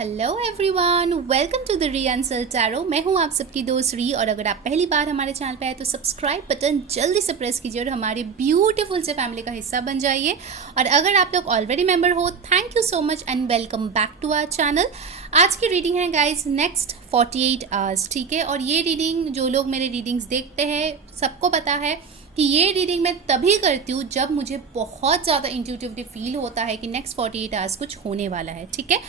Hello everyone, welcome to the re answer tarot. मैं हूं आप सबकी दोस्त री, और अगर आप पहली बार हमारे चैनल पे आए तो सब्सक्राइब बटन जल्दी से प्रेस कीजिए और हमारे ब्यूटीफुल से फैमिली का हिस्सा बन जाइए। और अगर आप लोग ऑलरेडी मेंबर हो, thank you so much and welcome back to our channel. आज की रीडिंग है गाइज नेक्स्ट 48 आवर्स, ठीक है। और ये रीडिंग जो लोग मेरे रीडिंग्स देखते हैं सबको पता है कि ये रीडिंग मैं तभी करती हूँ जब मुझे बहुत ज़्यादा इंट्यूटिवली फील होता है कि नेक्स्ट 48 आवर्स कुछ होने वाला है, ठीक है।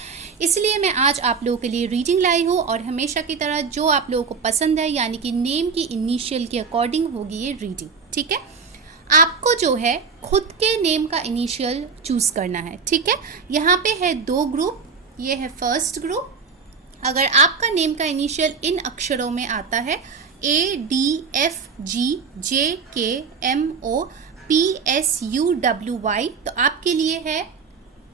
इसलिए मैं आज आप लोगों के लिए रीडिंग लाई हूँ, और हमेशा की तरह जो आप लोगों को पसंद है यानी कि नेम की इनिशियल के अकॉर्डिंग होगी ये रीडिंग, ठीक है। आपको जो है खुद के नेम का इनिशियल चूज़ करना है, ठीक है। यहाँ पे है 2 ग्रुप, ये है फर्स्ट ग्रुप। अगर आपका नेम का इनिशियल इन अक्षरों में आता है ADFGJKMOPSUWY तो आपके लिए है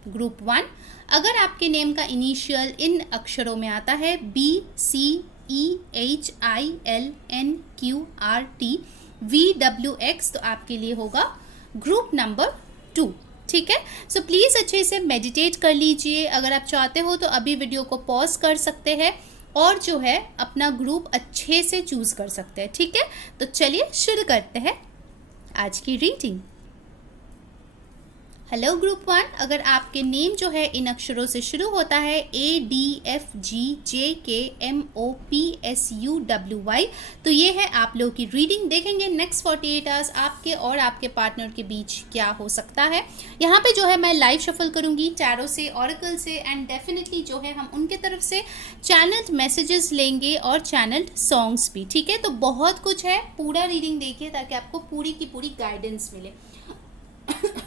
ग्रुप 1। अगर आपके नेम का इनिशियल इन अक्षरों में आता है BCEHILNQRTVWX तो आपके लिए होगा ग्रुप नंबर 2, ठीक है। सो प्लीज़ अच्छे से मेडिटेट कर लीजिए। अगर आप चाहते हो तो अभी वीडियो को पॉज कर सकते हैं और जो है अपना ग्रुप अच्छे से चूज़ कर सकते हैं, ठीक है। तो चलिए शुरू करते हैं आज की रीडिंग। हेलो ग्रुप 1, अगर आपके नेम जो है इन अक्षरों से शुरू होता है ADFGJKMOPSUWY तो ये है आप लोग की रीडिंग। देखेंगे नेक्स्ट 48 आवर्स आपके और आपके पार्टनर के बीच क्या हो सकता है। यहाँ पे जो है मैं लाइव शफल करूँगी टैरो से, ऑरेकल से, एंड डेफिनेटली जो है हम उनके तरफ से चैनल्ड मैसेजेस लेंगे और चैनल्ड सॉन्ग्स भी, ठीक है। तो बहुत कुछ है, पूरा रीडिंग देखिए ताकि आपको पूरी की पूरी गाइडेंस मिले।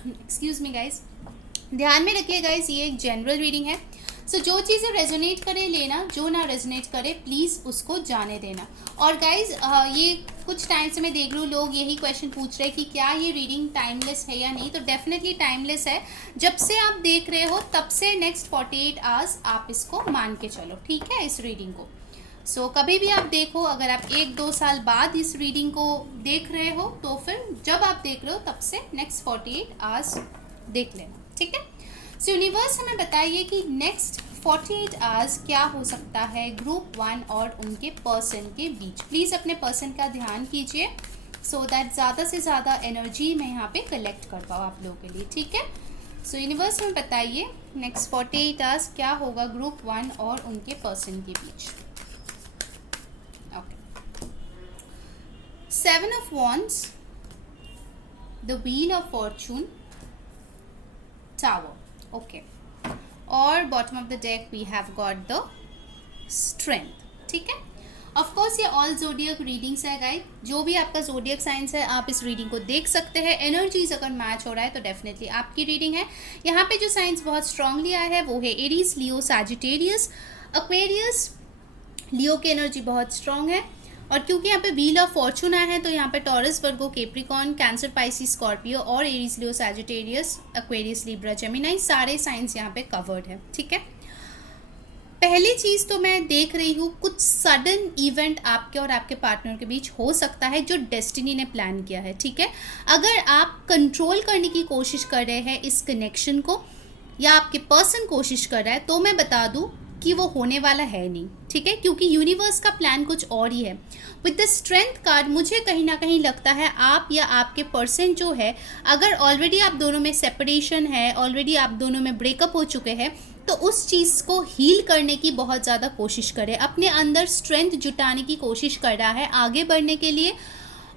एक्सक्यूज मी गाइज, ध्यान में रखिए गाइज ये एक जनरल रीडिंग है। सो जो चीज़ें रेजोनेट करे लेना, जो ना रेजोनेट करे प्लीज़ उसको जाने देना। और गाइज ये कुछ टाइम से मैं देख रही हूँ लोग यही क्वेश्चन पूछ रहे हैं कि क्या ये रीडिंग टाइमलेस है या नहीं। तो डेफिनेटली टाइमलेस है। जब से आप देख रहे हो तब से नेक्स्ट 48 आवर्स आप इसको मान के चलो, ठीक है, इस रीडिंग को। सो कभी भी आप देखो, अगर आप 1-2 साल बाद इस रीडिंग को देख रहे हो तो फिर जब आप देख रहे हो तब से नेक्स्ट 48 आवर्स देख लेना, ठीक है। सो यूनिवर्स हमें बताइए कि नेक्स्ट 48 आवर्स क्या हो सकता है ग्रुप 1 और उनके पर्सन के बीच। प्लीज़ अपने पर्सन का ध्यान कीजिए सो दैट ज़्यादा से ज़्यादा एनर्जी मैं यहाँ पे कलेक्ट कर पाऊँ आप लोगों के लिए, ठीक है। सो यूनिवर्स हमें बताइए नेक्स्ट 48 आवर्स क्या होगा ग्रुप 1 और उनके पर्सन के बीच। 7 of Wands, the Wheel of Fortune, Tower, okay, और bottom of the deck we have got the Strength, ठीक है। ऑफ कोर्स ये ऑल जोडियक रीडिंग्स है गाइड, जो भी आपका जोडियक साइंस है आप इस रीडिंग को देख सकते हैं। एनर्जीज अगर मैच हो रहा है तो डेफिनेटली आपकी रीडिंग है। यहाँ पे जो साइंस बहुत स्ट्रांगली आया है वो है एरीज, लियो, सैजिटेरियस, एक्वेरियस। लियो की एनर्जी बहुत स्ट्रांग है, और क्योंकि यहाँ पे व्हील ऑफ फॉर्चून आया है तो यहाँ पे टॉरस, वर्गो, कैप्रिकॉर्न, कैंसर, पाइसिस, स्कॉर्पियो और एरीज, लियो, सैजिटेरियस, एक्वेरियस, लिब्रा, जेमिनी सारे साइंस यहाँ पे कवर्ड है, ठीक है। पहली चीज़ तो मैं देख रही हूँ कुछ सडन इवेंट आपके और आपके पार्टनर के बीच हो सकता है जो डेस्टिनी ने प्लान किया है, ठीक है। अगर आप कंट्रोल करने की कोशिश कर रहे हैं इस कनेक्शन को या आपके पर्सन कोशिश कर रहा है तो मैं बता दूँ कि वो होने वाला है नहीं, ठीक है, क्योंकि यूनिवर्स का प्लान कुछ और ही है। विद द स्ट्रेंथ कार्ड मुझे कहीं ना कहीं लगता है आप या आपके पर्सन जो है, अगर ऑलरेडी आप दोनों में सेपरेशन है, ऑलरेडी आप दोनों में ब्रेकअप हो चुके हैं, तो उस चीज़ को हील करने की बहुत ज़्यादा कोशिश करें, अपने अंदर स्ट्रेंथ जुटाने की कोशिश कर रहा है आगे बढ़ने के लिए।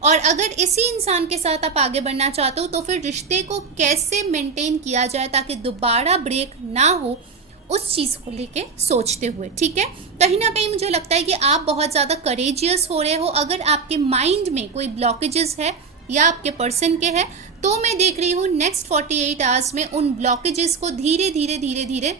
और अगर इसी इंसान के साथ आप आगे बढ़ना चाहते हो तो फिर रिश्ते को कैसे मेंटेन किया जाए ताकि दोबारा ब्रेक ना हो, उस चीज़ को लेके सोचते हुए, ठीक है। कहीं ना कहीं मुझे लगता है कि आप बहुत ज़्यादा करेजियस हो रहे हो। अगर आपके माइंड में कोई ब्लॉकेजेस है या आपके पर्सन के है तो मैं देख रही हूँ नेक्स्ट 48 आवर्स में उन ब्लॉकेजेस को धीरे धीरे धीरे धीरे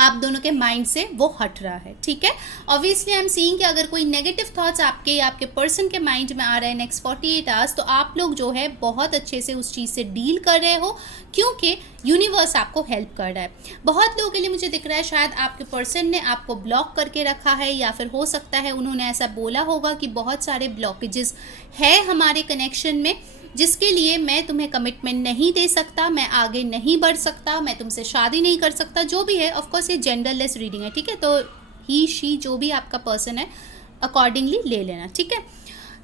आप दोनों के माइंड से वो हट रहा है, ठीक है। ऑब्वियसली आई एम सीइंग कि अगर कोई नेगेटिव थॉट्स आपके या आपके पर्सन के माइंड में आ रहे हैं नेक्स्ट 48 आवर्स तो आप लोग जो है बहुत अच्छे से उस चीज़ से डील कर रहे हो, क्योंकि यूनिवर्स आपको हेल्प कर रहा है। बहुत लोगों के लिए मुझे दिख रहा है शायद आपके पर्सन ने आपको ब्लॉक करके रखा है, या फिर हो सकता है उन्होंने ऐसा बोला होगा कि बहुत सारे ब्लॉकेजेस है हमारे कनेक्शन में, जिसके लिए मैं तुम्हें कमिटमेंट नहीं दे सकता, मैं आगे नहीं बढ़ सकता, मैं तुमसे शादी नहीं कर सकता, जो भी है। ऑफकोर्स ये जेंडरलेस रीडिंग है, ठीक है, तो ही शी जो भी आपका पर्सन है अकॉर्डिंगली ले लेना, ठीक है।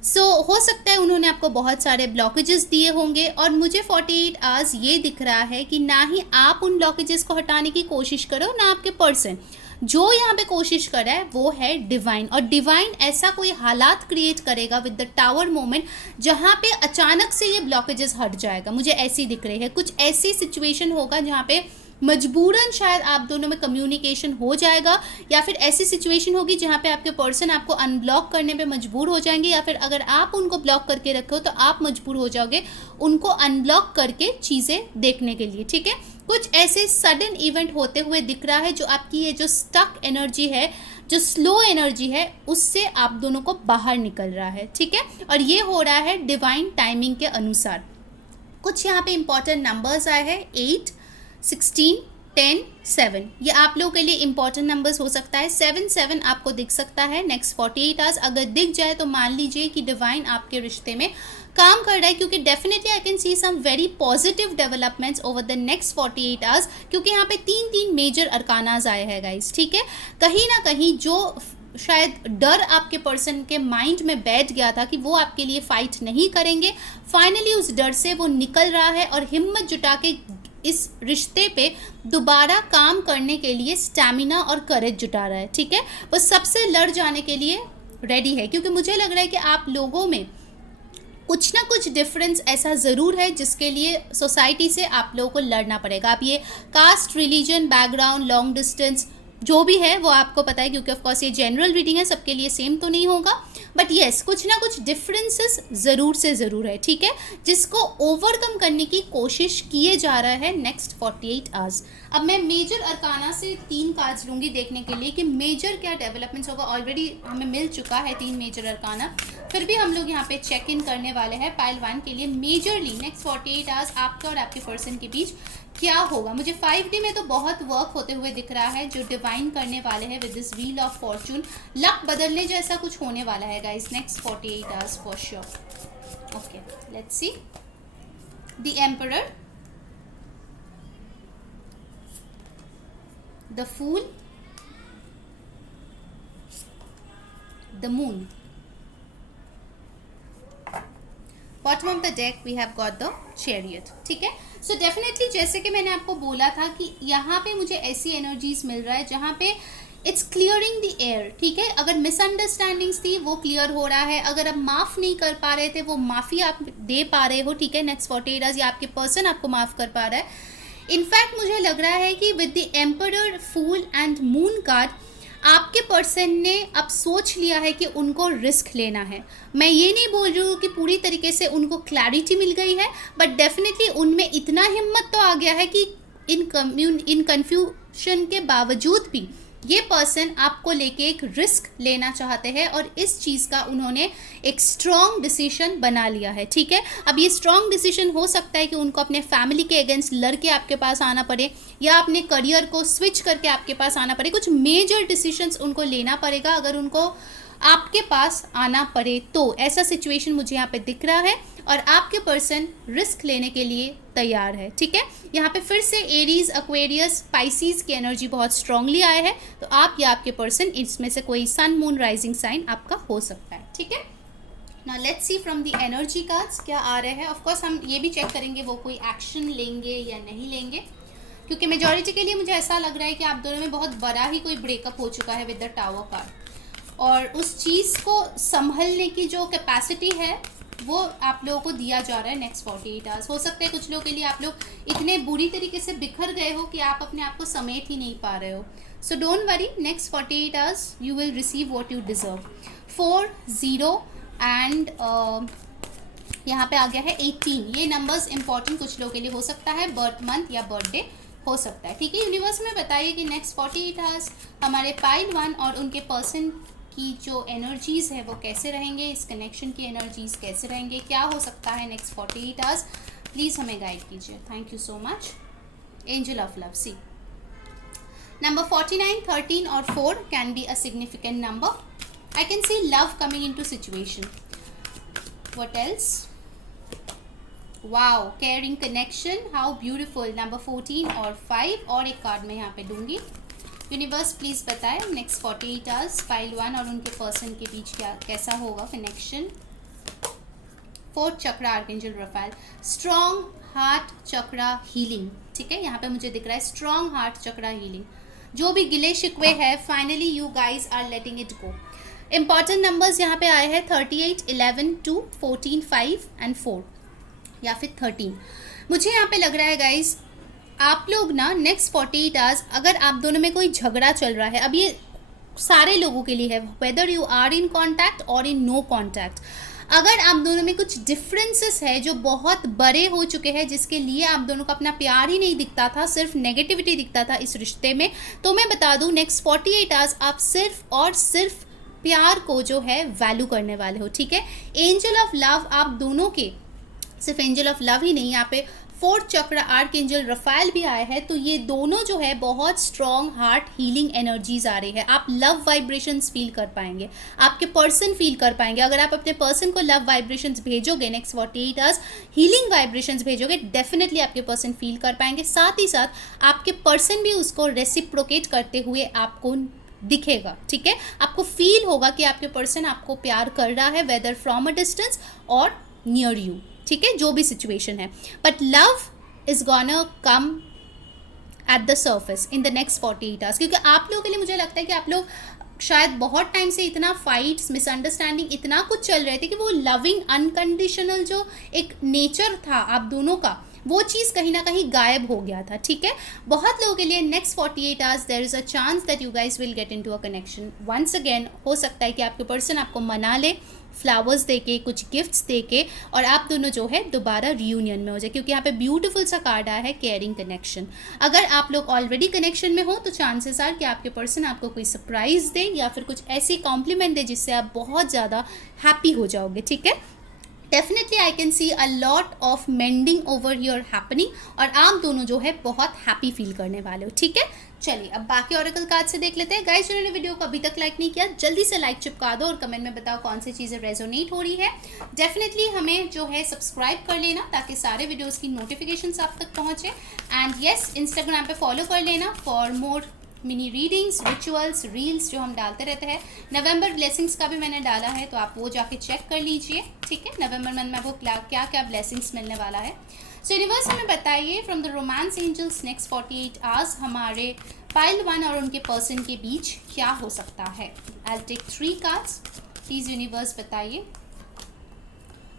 सो हो सकता है उन्होंने आपको बहुत सारे ब्लॉकेजेस दिए होंगे, और मुझे 48 आवर्स ये दिख रहा है कि ना ही आप उन ब्लॉकेजेस को हटाने की कोशिश करो, ना आपके पर्सन। जो यहाँ पे कोशिश कर रहा है वो है डिवाइन, और डिवाइन ऐसा कोई हालात क्रिएट करेगा विद द टावर मोमेंट जहाँ पे अचानक से ये ब्लॉकेजेस हट जाएगा। मुझे ऐसी दिख रही है, कुछ ऐसी सिचुएशन होगा जहाँ पे मजबूरन शायद आप दोनों में कम्युनिकेशन हो जाएगा, या फिर ऐसी सिचुएशन होगी जहाँ पे आपके पर्सन आपको अनब्लॉक करने पे मजबूर हो जाएंगे, या फिर अगर आप उनको ब्लॉक करके रखो तो आप मजबूर हो जाओगे उनको अनब्लॉक करके चीज़ें देखने के लिए, ठीक है। कुछ ऐसे सडन इवेंट होते हुए दिख रहा है जो आपकी ये जो स्टक एनर्जी है, जो स्लो एनर्जी है, उससे आप दोनों को बाहर निकल रहा है, ठीक है। और ये हो रहा है डिवाइन टाइमिंग के अनुसार। कुछ यहाँ पे इंपॉर्टेंट नंबर्स आए हैं, 8, 16, 10, 7। ये आप लोगों के लिए इंपॉर्टेंट नंबर्स हो सकता है। 7 आपको दिख सकता है नेक्स्ट 48 आवर्स। अगर दिख जाए तो मान लीजिए कि डिवाइन आपके रिश्ते में काम कर रहा है, क्योंकि definitely I can see some very positive developments over the next 48 hours, क्योंकि यहाँ पे 3 मेजर अरकानाज आए हैं गाइस, ठीक है। कहीं ना कहीं जो शायद डर आपके पर्सन के माइंड में बैठ गया था कि वो आपके लिए फाइट नहीं करेंगे, फाइनली उस डर से वो निकल रहा है और हिम्मत जुटा के इस रिश्ते पे दोबारा काम करने के लिए स्टैमिना और करेज जुटा रहा है, ठीक है। वो सबसे लड़ जाने के लिए रेडी है, क्योंकि मुझे लग रहा है कि आप लोगों में कुछ ना कुछ डिफरेंस ऐसा ज़रूर है जिसके लिए सोसाइटी से आप लोगों को लड़ना पड़ेगा। आप ये caste, religion, background, long distance जो भी है वो आपको पता है, क्योंकि ऑफकोर्स ये जनरल रीडिंग है, सबके लिए सेम तो नहीं होगा, बट येस कुछ ना कुछ डिफरेंसेस ज़रूर से ज़रूर है, ठीक है, जिसको ओवरकम करने की कोशिश किए जा रहा है नेक्स्ट 48 आवर्स। अब मैं मेजर अरकाना से 3 कार्ड्स लूँगी देखने के लिए कि मेजर क्या डेवलपमेंट्स होगा। ऑलरेडी हमें मिल चुका है 3 मेजर अरकाना, फिर भी हम लोग यहाँ पे चेक इन करने वाले हैं पाइल 1 के लिए मेजरली नेक्स्ट 48 आवर्स आपके और आपके पर्सन के बीच क्या होगा। मुझे 5D में तो बहुत वर्क होते हुए दिख रहा है जो डिवाइन करने वाले हैं with this wheel of fortune. Luck बदलने जैसा कुछ होने वाला है guys next 48 hours for sure. Okay, let's see the emperor, the fool, the moon. Bottom of the deck we have got the chariot, ठीक है। सो डेफिनेटली जैसे कि मैंने आपको बोला था कि यहाँ पे मुझे ऐसी एनर्जीज मिल रहा है जहाँ पे इट्स क्लियरिंग द एयर, ठीक है। अगर मिसअंडरस्टैंडिंग्स थी वो क्लियर हो रहा है, अगर आप माफ़ नहीं कर पा रहे थे वो माफ़ी आप दे पा रहे हो, ठीक है, नेक्स्ट 48 आवर्स, या आपके पर्सन आपको माफ़ कर पा रहा है। इनफैक्ट मुझे लग रहा है कि with the emperor, fool and moon card आपके पर्सन ने अब सोच लिया है कि उनको रिस्क लेना है। मैं ये नहीं बोल रही हूँ कि पूरी तरीके से उनको क्लैरिटी मिल गई है, बट डेफिनेटली उनमें इतना हिम्मत तो आ गया है कि इन कन्फ्यूजन के बावजूद भी ये पर्सन आपको लेके एक रिस्क लेना चाहते हैं, और इस चीज़ का उन्होंने एक स्ट्रॉन्ग डिसीजन बना लिया है, ठीक है। अब ये स्ट्रॉन्ग डिसीजन हो सकता है कि उनको अपने फैमिली के अगेंस्ट लड़के आपके पास आना पड़े, या अपने करियर को स्विच करके आपके पास आना पड़े। कुछ मेजर डिसीजंस उनको लेना पड़ेगा अगर उनको आपके पास आना पड़े तो। ऐसा सिचुएशन मुझे यहाँ पे दिख रहा है, और आपके पर्सन रिस्क लेने के लिए तैयार है, ठीक है। यहाँ पे फिर से एरीज, एक्वेरियस, स्पाइसीज की एनर्जी बहुत स्ट्रांगली आए हैं, तो आप या आपके पर्सन इसमें से कोई सन, मून, राइजिंग साइन आपका हो सकता है, ठीक है। Now let's see from the energy cards क्या आ रहे हैं। ऑफकोर्स हम ये भी चेक करेंगे वो कोई एक्शन लेंगे या नहीं लेंगे, क्योंकि मेजॉरिटी के लिए मुझे ऐसा लग रहा है कि आप दोनों में बहुत बड़ा ही कोई ब्रेकअप हो चुका है विद द टावर कार्ड, और उस चीज़ को संभलने की जो कैपेसिटी है वो आप लोगों को दिया जा रहा है नेक्स्ट 48 आवर्स। हो सकता है कुछ लोगों के लिए आप लोग इतने बुरी तरीके से बिखर गए हो कि आप अपने आप को समेट ही नहीं पा रहे हो। So don't worry, next 48 hours you will receive what you deserve. 4, 0 and यहाँ पे आ गया है 18। ये नंबर्स इंपॉर्टेंट कुछ लोगों के लिए हो सकता है, बर्थ मंथ या बर्थडे हो सकता है, ठीक है। यूनिवर्स में बताइए कि नेक्स्ट 48 आवर्स हमारे पाइल 1 और उनके पर्सन की जो एनर्जीज़ है वो कैसे रहेंगे, इस कनेक्शन की एनर्जीज़ कैसे रहेंगे, क्या हो सकता है नेक्स्ट 48 आवर्स। प्लीज़ हमें गाइड कीजिए, thank you so much. Angel of love, see number 49, 13 और 4 can be a significant number. I can see love coming into situation. What else? Wow, caring connection, how beautiful. Number 14 और 5 और एक card मैं यहाँ पे दूंगी। Universe please बताएं next 48 hours file 1 और उनके पर्सन के बीच क्या कैसा होगा कनेक्शन। फोर्थ चक्रा आर्कएंजल रफाएल, स्ट्रॉन्ग हार्ट चक्रा हीलिंग। ठीक है, यहाँ पे मुझे दिख रहा है स्ट्रॉन्ग हार्ट चक्रा हीलिंग। जो भी गिले शिकवे है finally you guys are letting it go. Important numbers यहाँ पे आए हैं 38, 11, 2, 14, 5 एंड 4 या फिर 13। मुझे यहाँ पे लग रहा है गाइज आप लोग ना नेक्स्ट 48 आवर्स, अगर आप दोनों में कोई झगड़ा चल रहा है, अब ये सारे लोगों के लिए है, whether you are in contact और इन नो कॉन्टैक्ट, अगर आप दोनों में कुछ डिफरेंसेस है जो बहुत बड़े हो चुके हैं, जिसके लिए आप दोनों का अपना प्यार ही नहीं दिखता था, सिर्फ नेगेटिविटी दिखता था इस रिश्ते में, तो मैं बता दूं नेक्स्ट 48 आवर्स आप सिर्फ और सिर्फ प्यार को जो है वैल्यू करने वाले हो। ठीक है, एंजल ऑफ लव आप दोनों के, सिर्फ एंजल ऑफ लव ही नहीं, यहाँ पे फोर्थ चक्र आर्क एंजल रफाएल भी आए हैं, तो ये दोनों जो है बहुत स्ट्रॉन्ग हार्ट हीलिंग एनर्जीज आ रही है। आप लव वाइब्रेशंस फील कर पाएंगे, आपके पर्सन फील कर पाएंगे। अगर आप अपने पर्सन को लव वाइब्रेशंस भेजोगे नेक्स्ट 48 आवर्स, हीलिंग वाइब्रेशंस भेजोगे, डेफिनेटली आपके पर्सन फील कर पाएंगे। साथ ही साथ आपके पर्सन भी उसको रेसिप्रोकेट करते हुए आपको दिखेगा। ठीक है, आपको फील होगा कि आपके पर्सन आपको प्यार कर रहा है, वेदर फ्रॉम अ डिस्टेंस और नियर यू। ठीक है, जो भी सिचुएशन है, but love is gonna come at the surface in the next 48 hours, क्योंकि आप लोगों के लिए मुझे लगता है कि आप लोग शायद बहुत टाइम से इतना फाइट्स, मिसअंडरस्टैंडिंग, इतना कुछ चल रहे थे कि वो लविंग अनकंडीशनल जो एक नेचर था आप दोनों का, वो चीज़ कहीं ना कहीं गायब हो गया था। ठीक है, बहुत लोगों के लिए next 48 hours there is a chance that you guys will get into a connection once again. हो सकता है कि आपके पर्सन आपको मना ले, फ्लावर्स देके, कुछ गिफ्ट्स देके, और आप दोनों जो है दोबारा रियूनियन में हो जाए, क्योंकि यहाँ पे ब्यूटीफुल सा कार्ड आया है केयरिंग कनेक्शन। अगर आप लोग ऑलरेडी कनेक्शन में हो तो चांसेस आर कि आपके पर्सन आपको कोई सरप्राइज दे या फिर कुछ ऐसी कॉम्प्लीमेंट दे जिससे आप बहुत ज़्यादा हैप्पी हो जाओगे। ठीक है, definitely I can see a lot of mending over your happening, और आप दोनों जो है बहुत हैप्पी फील करने वाले हो। ठीक है, चलिए अब बाकी ऑरेकल कार्ड से देख लेते हैं। गाइस, जिन्होंने वीडियो को अभी तक लाइक नहीं किया, जल्दी से लाइक चिपका दो और कमेंट में बताओ कौन सी चीज़ें रेजोनेट हो रही है। डेफिनेटली हमें जो है सब्सक्राइब कर लेना ताकि सारे वीडियोज़ की नोटिफिकेशन आप तक पहुँचे, एंड येस इंस्टाग्राम पे फॉलो कर लेना for more mini readings, rituals, reels जो हम डालते रहते हैं। नवंबर ब्लेसिंग्स का भी मैंने डाला है, तो आप वो जाके चेक कर लीजिए। ठीक है, नवंबर मंथ में आपको क्या क्या ब्लेसिंग्स मिलने वाला है। सो यूनिवर्स हमें बताइए from the romance angels next 48 hours हमारे पाइल 1 और उनके पर्सन के बीच क्या हो सकता है। I take 3 cards, please universe बताइए।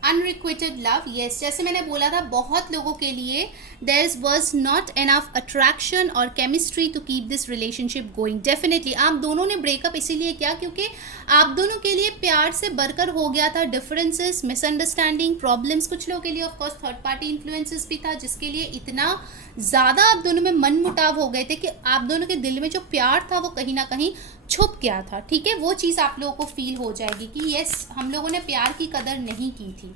अनरिक्विटेड लव, यस, जैसे मैंने बोला था बहुत लोगों के लिए there was not enough attraction और chemistry to keep this relationship going. Definitely आप दोनों ने ब्रेकअप इसीलिए किया क्योंकि आप दोनों के लिए प्यार से बढ़कर हो गया था डिफरेंसेस, मिसअंडरस्टैंडिंग, प्रॉब्लम्स। कुछ लोगों के लिए ऑफकोर्स थर्ड पार्टी इन्फ्लुएंसेस भी था, जिसके लिए इतना ज़्यादा आप दोनों में मन मुटाव हो गए थे कि आप दोनों के दिल में जो प्यार था वो कहीं ना कहीं छुप गया था। ठीक है, वो चीज़ आप लोगों को फील हो जाएगी कि यस हम लोगों ने प्यार की कदर नहीं की थी।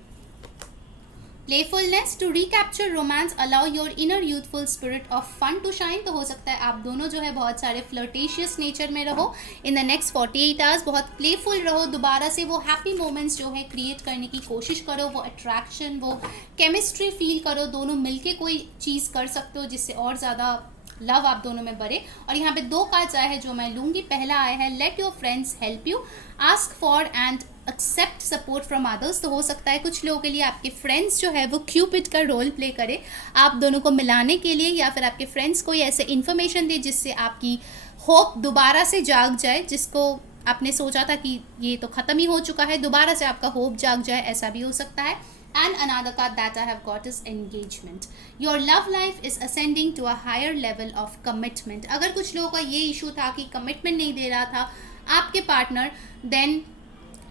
Playfulness, to recapture romance allow your inner youthful spirit of fun to shine. तो हो सकता है आप दोनों जो है बहुत सारे फ्लर्टेशियस नेचर में रहो इन द नेक्स्ट 48 आवर्स, बहुत प्लेफुल रहो, दोबारा से वो हैप्पी मोमेंट्स जो है क्रिएट करने की कोशिश करो, वो अट्रैक्शन, वो केमिस्ट्री फील करो, दोनों मिलके कोई चीज़ कर सकते हो जिससे और ज़्यादा लव आप दोनों में बढ़े। और यहाँ पे 2 कार्ड्स आए हैं जो मैं लूँगी। पहला आया है let your friends help you, ask for and accept support from others. तो हो सकता है कुछ लोगों के लिए आपके फ्रेंड्स जो है वो क्यूपिड का रोल प्ले करे आप दोनों को मिलाने के लिए, या फिर आपके फ्रेंड्स कोई ऐसे इन्फॉर्मेशन दे जिससे आपकी होप दोबारा से जाग जाए, जिसको आपने सोचा था कि ये तो ख़त्म ही हो चुका है, दोबारा से आपका होप जाग जाए, ऐसा भी हो सकता है। And another card that I have got is engagement. Your love life is ascending to a higher level of commitment. अगर कुछ लोगों का ये इशू था कि कमिटमेंट नहीं दे रहा था आपके partner, then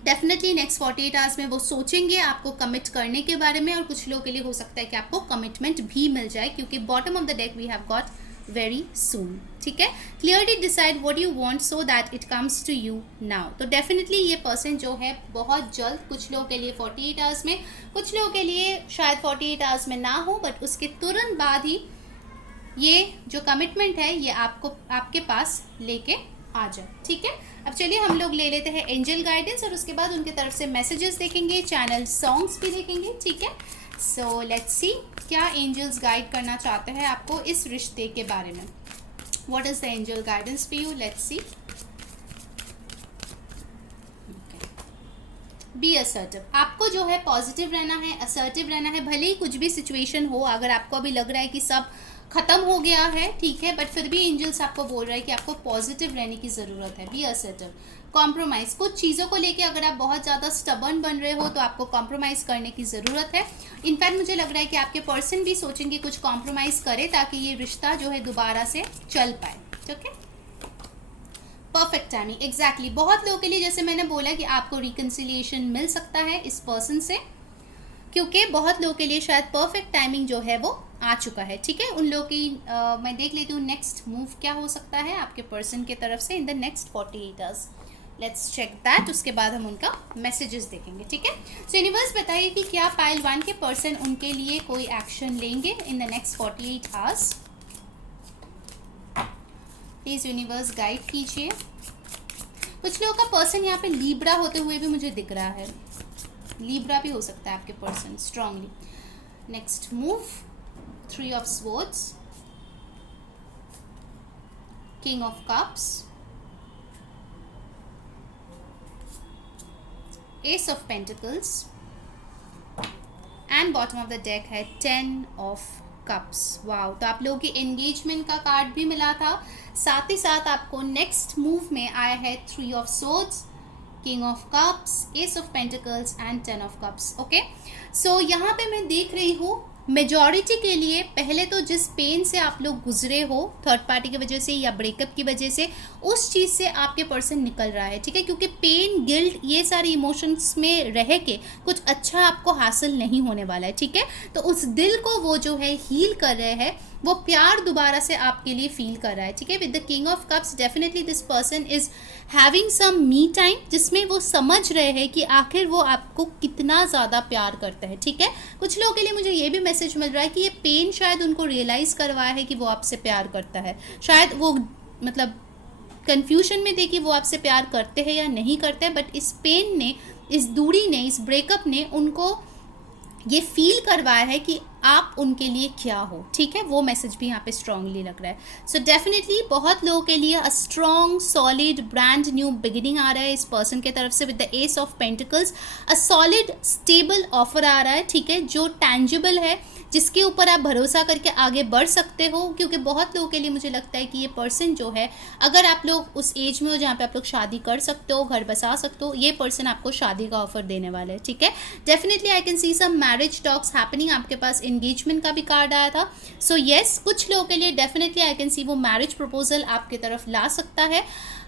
definitely next 48 hours में वो सोचेंगे आपको कमिट करने के बारे में, और कुछ लोगों के लिए हो सकता है कि आपको कमिटमेंट भी मिल जाए, क्योंकि bottom of the deck we have got very soon. ठीक है, clearly decide what you want so that it comes to you now. तो डेफिनेटली ये पर्सन जो है बहुत जल्द, कुछ लोगों के लिए 48 आवर्स में, कुछ लोगों के लिए शायद 48 आवर्स में ना हो, बट उसके तुरंत बाद ही ये जो कमिटमेंट है ये आपको आपके पास लेके आ जाए। ठीक है, अब चलिए हम लोग ले लेते हैं एंजल गाइडेंस, और उसके बाद उनकी तरफ से मैसेजेस देखेंगे, चैनल सॉन्ग्स भी देखेंगे। ठीक है, सो लेट्स सी क्या एंजल्स गाइड करना चाहते हैं आपको इस रिश्ते के बारे में. What is the angel guidance for you? Let's see. Be assertive. आपको जो है पॉजिटिव रहना है, असर्टिव रहना है, भले ही कुछ भी सिचुएशन हो. अगर आपको अभी लग रहा है कि सब खत्म हो गया है, ठीक है, बट फिर भी एंजल्स आपको बोल रहा है कि आपको पॉजिटिव रहने की ज़रूरत है. Be assertive. कॉम्प्रोमाइज़. कुछ चीज़ों को लेके अगर आप बहुत ज़्यादा स्टबर्न बन रहे हो तो आपको कॉम्प्रोमाइज़ करने की ज़रूरत है. इनफैक्ट मुझे लग रहा है कि आपके पर्सन भी सोचेंगे कुछ कॉम्प्रोमाइज़ करे ताकि ये रिश्ता जो है दोबारा से चल पाए. ठीक है. Perfect timing. एग्जैक्टली. बहुत लोगों के लिए जैसे मैंने बोला कि आपको रिकन्सिलिएशन मिल सकता है इस पर्सन से, क्योंकि बहुत लोगों के लिए शायद परफेक्ट टाइमिंग जो है वो आ चुका है. ठीक है. उन लोगों की मैं देख लेती हूँ नेक्स्ट मूव क्या हो सकता है आपके पर्सन के तरफ से in the next 48 hours. Let's check that. उसके बाद हम उनका मैसेजेस देखेंगे. ठीक है. सो यूनिवर्स बताइए कि क्या पाइल 1 के पर्सन उनके लिए कोई एक्शन लेंगे इन the next 48 hours. Please universe guide कीजिए. कुछ लोगों का पर्सन यहाँ पे लीब्रा होते हुए भी मुझे दिख रहा है. लीब्रा भी हो सकता है आपके person strongly. Next move. 3 of swords, king of cups, ace of pentacles and bottom of the deck है 10 ऑफ कप्स. वाओ. तो आप लोगों की एंगेजमेंट का कार्ड भी मिला था. साथ ही साथ आपको नेक्स्ट मूव में आया है 3 of swords, king of cups, ace of pentacles and 10 of cups. Okay. So यहाँ पे मैं देख रही हूँ मेजॉरिटी के लिए पहले तो जिस पेन से आप लोग गुजरे हो थर्ड पार्टी की वजह से या ब्रेकअप की वजह से, उस चीज़ से आपके पर्सन निकल रहा है. ठीक है. क्योंकि पेन, गिल्ट, ये सारे इमोशंस में रह के कुछ अच्छा आपको हासिल नहीं होने वाला है. ठीक है. तो उस दिल को वो जो है हील कर रहे हैं, वो प्यार दोबारा से आपके लिए फील कर रहा है. ठीक है. With the king of cups definitely this person is having some me time, जिसमें वो समझ रहे हैं कि आखिर वो आपको कितना ज़्यादा प्यार करता है. ठीक है. कुछ लोगों के लिए मुझे ये भी मैसेज मिल रहा है कि ये पेन शायद उनको रियलाइज़ करवाया है कि वो आपसे प्यार करता है. शायद वो मतलब कन्फ्यूजन में थे कि वो आपसे प्यार करते हैं या नहीं करते हैं, बट इस पेन ने, इस दूरी ने, इस ब्रेकअप ने उनको ये फील करवाया है कि आप उनके लिए क्या हो. ठीक है. वो मैसेज भी यहाँ पे स्ट्रांगली लग रहा है. सो डेफिनेटली बहुत लोगों के लिए a strong, solid, brand new beginning आ रहा है इस पर्सन के तरफ से with the ace of pentacles. A solid stable offer आ रहा है. ठीक है. जो टैंजिबल है, जिसके ऊपर आप भरोसा करके आगे बढ़ सकते हो. क्योंकि बहुत लोगों के लिए मुझे लगता है कि ये पर्सन जो है, अगर आप लोग उस एज में हो जहाँ पे आप लोग शादी कर सकते हो, घर बसा सकते हो, ये पर्सन आपको शादी का ऑफर देने वाला है. ठीक है. Definitely I can see some marriage talks happening. आपके पास एंगेजमेंट का भी कार्ड आया था. सो येस, कुछ लोगों के लिए डेफिनेटली आई कैन सी वो मैरिज प्रपोजल आपके तरफ ला सकता है.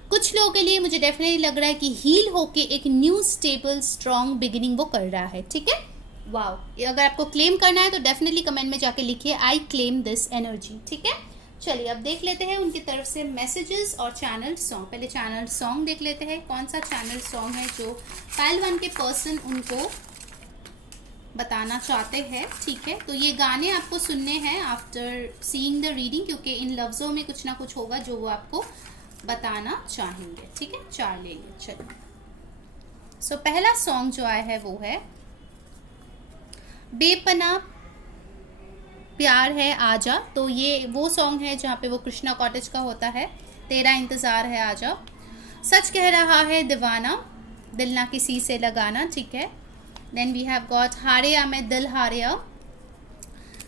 कुछ लोगों के लिए मुझे डेफिनेटली लग रहा है कि हील होके एक न्यू स्टेबल स्ट्रॉन्ग बिगिनिंग वो कर रहा है. ठीक है. वाओ. अगर आपको क्लेम करना है तो डेफिनेटली कमेंट में जाके लिखिए आई क्लेम दिस एनर्जी. ठीक है. चलिए अब देख लेते हैं उनकी तरफ से मैसेजेस और चैनल सॉन्ग. पहले चैनल सॉन्ग देख लेते हैं. कौन सा चैनल सॉन्ग है जो पाइल 1 के पर्सन उनको बताना चाहते हैं. ठीक है. तो ये गाने आपको सुनने हैं आफ्टर सीइंग द रीडिंग, क्योंकि इन लफ्ज़ों में कुछ ना कुछ होगा जो वो आपको बताना चाहेंगे. ठीक है. 4 लेंगे. चलिए. सो पहला सॉन्ग जो आया है वो है बेपना प्यार है आजा. तो ये वो सॉन्ग है जहाँ पे वो कृष्णा कॉटेज का होता है. तेरा इंतज़ार है आजा. सच कह रहा है दीवाना, दिल ना किसी से लगाना. ठीक है. देन वी हैव गॉट हारिया में दिल हारिया.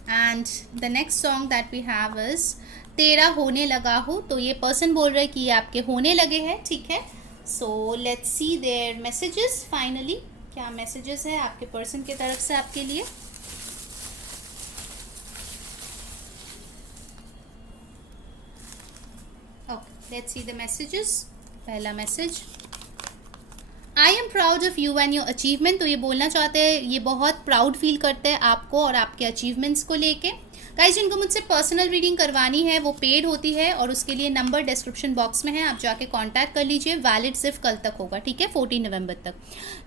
And the next song that we have is तेरा होने लगा हो. तो ये पर्सन बोल रहे हैं कि ये आपके होने लगे हैं. ठीक है. So let's see their messages. Finally क्या मैसेजेस है आपके पर्सन की तरफ से आपके लिए. Okay, let's see the messages. पहला message, I am proud of you and your achievement. तो ये बोलना चाहते हैं, ये बहुत प्राउड फील करते हैं आपको और आपके अचीवमेंट्स को लेके. गाइस, जिनको मुझसे पर्सनल रीडिंग करवानी है वो पेड होती है और उसके लिए नंबर डिस्क्रिप्शन बॉक्स में है, आप जाके कांटेक्ट कर लीजिए. वैलिड सिर्फ कल तक होगा. ठीक है. 14 नवंबर तक.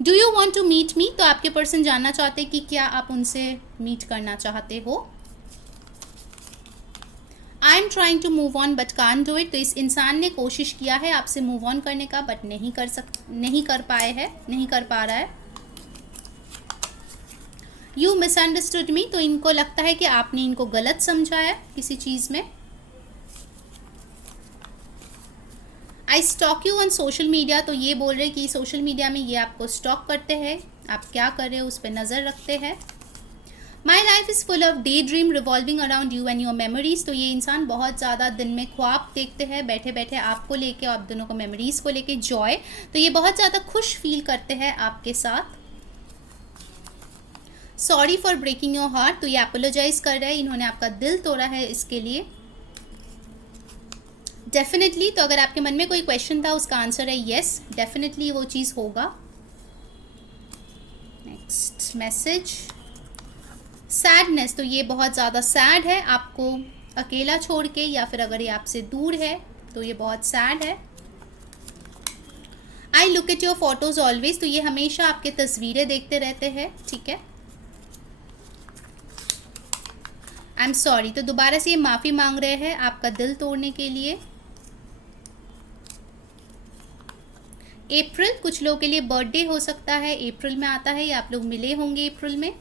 Do you want to meet me. तो आपके पर्सन जानना चाहते हैं कि क्या आप उनसे मीट करना चाहते हो. I am trying to move on but can't do it. तो इस इंसान ने कोशिश किया है आपसे मूव ऑन करने का, बट नहीं कर पा रहा है. यू मिसअंडरस्टूड मी, तो इनको लगता है कि आपने इनको गलत समझा है किसी चीज़ में। I stalk you on social media, तो ये बोल रहे कि सोशल मीडिया में ये आपको स्टॉक करते हैं, आप क्या कर रहे हो उस पर नज़र रखते हैं। My life is full of day dream revolving around you and your memories, तो ये इंसान बहुत ज़्यादा दिन में ख्वाब देखते हैं बैठे बैठे आपको लेके, आप दोनों को मेमोरीज को लेके जॉय, तो ये बहुत ज़्यादा खुश फील करते हैं आपके साथ। Sorry for breaking your heart, तो ये अपोलोजाइज कर रहे हैं, इन्होंने आपका दिल तोड़ा है इसके लिए। डेफिनेटली, तो अगर आपके मन में कोई क्वेश्चन था उसका आंसर है येस, डेफिनेटली वो चीज़ होगा। नेक्स्ट मैसेज, सैडनेस, तो ये बहुत ज़्यादा सैड है आपको अकेला छोड़ के, या फिर अगर ये आपसे दूर है तो ये बहुत सैड है। I look at your photos always, तो ये हमेशा आपके तस्वीरें देखते रहते हैं, ठीक है। आई एम सॉरी, तो दोबारा से ये माफ़ी मांग रहे हैं आपका दिल तोड़ने के लिए। अप्रैल, कुछ लोगों के लिए बर्थडे हो सकता है अप्रैल में आता है, या आप लोग मिले होंगे अप्रैल में।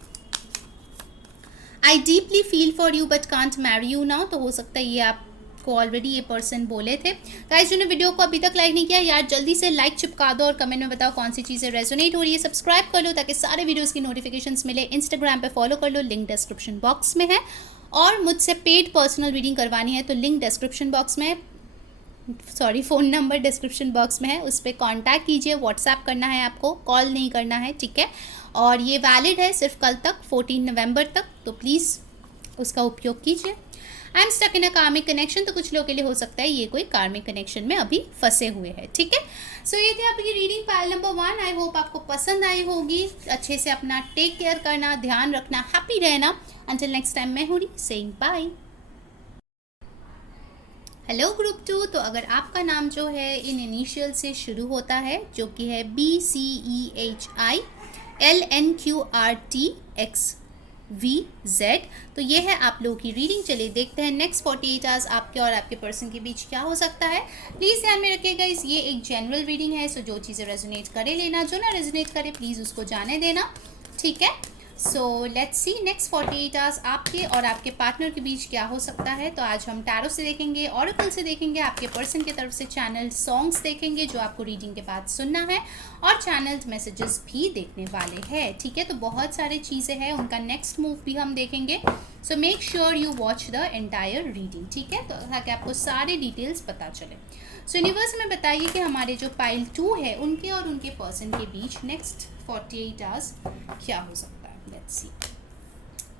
आई deeply feel for you but can't marry you now, तो हो सकता है ये आपको ऑलरेडी ये पर्सन बोले थे। गाइस, जिन्होंने वीडियो को अभी तक लाइक नहीं किया यार, जल्दी से लाइक चिपका दो और कमेंट में बताओ कौन सी चीज़ें रेजोनेट हो रही है। सब्सक्राइब कर लो ताकि सारे वीडियोज़ की नोटिफिकेशंस मिले। इंस्टाग्राम पे फॉलो कर लो, लिंक डिस्क्रिप्शन बॉक्स में है। और मुझसे पेड पर्सनल रीडिंग करवानी है तो लिंक डिस्क्रिप्शन बॉक्स में, sorry phone number description box में है, उस पर कॉन्टैक्ट कीजिए। व्हाट्सएप करना है आपको, कॉल नहीं करना है, ठीक है। और ये वैलिड है सिर्फ कल तक, 14 नवंबर तक, तो प्लीज़ उसका उपयोग कीजिए। I am stuck in a karmic connection, तो कुछ लोगों के लिए हो सकता है ये कोई कार्मिक कनेक्शन में अभी फंसे हुए हैं, ठीक है। सो ये थी आपकी reading pile number 1। I hope आपको पसंद आई होगी। अच्छे से अपना टेक केयर करना, ध्यान रखना, हैप्पी रहना। अंटिल नेक्स्ट टाइम, मैं हूँ सेइंग बाय। हेलो ग्रुप 2, तो अगर आपका नाम जो है इन इनिशियल से शुरू होता है, जो कि है BCEHILNQRTXVZ, तो ये है आप लोगों की रीडिंग। चलिए देखते हैं नेक्स्ट 48 आवर्स आपके और आपके पर्सन के बीच क्या हो सकता है। प्लीज़ ध्यान में रखिएगा, ये एक जनरल रीडिंग है, सो जो चीज़ें रेजोनेट करे लेना, जो ना रेजोनेट करे प्लीज़ उसको जाने देना, ठीक है। So let's C next 48 hours आपके और आपके पार्टनर के बीच क्या हो सकता है। तो आज हम टैरो से देखेंगे, ऑरेकल से देखेंगे, आपके पर्सन की तरफ से चैनल सॉन्ग्स देखेंगे जो आपको रीडिंग के बाद सुनना है, और चैनल्ड मैसेजेस भी देखने वाले हैं, ठीक है। तो बहुत सारी चीज़ें हैं, उनका नेक्स्ट मूव भी हम देखेंगे। So make sure you watch the entire reading, ठीक है, तो ताकि आपको सारे डिटेल्स पता चले। सो यूनिवर्स में बताइए कि हमारे जो पाइल 2 है उनके और उनके पर्सन के बीच नेक्स्ट 48 आवर्स क्या हो सकता है। Let's see.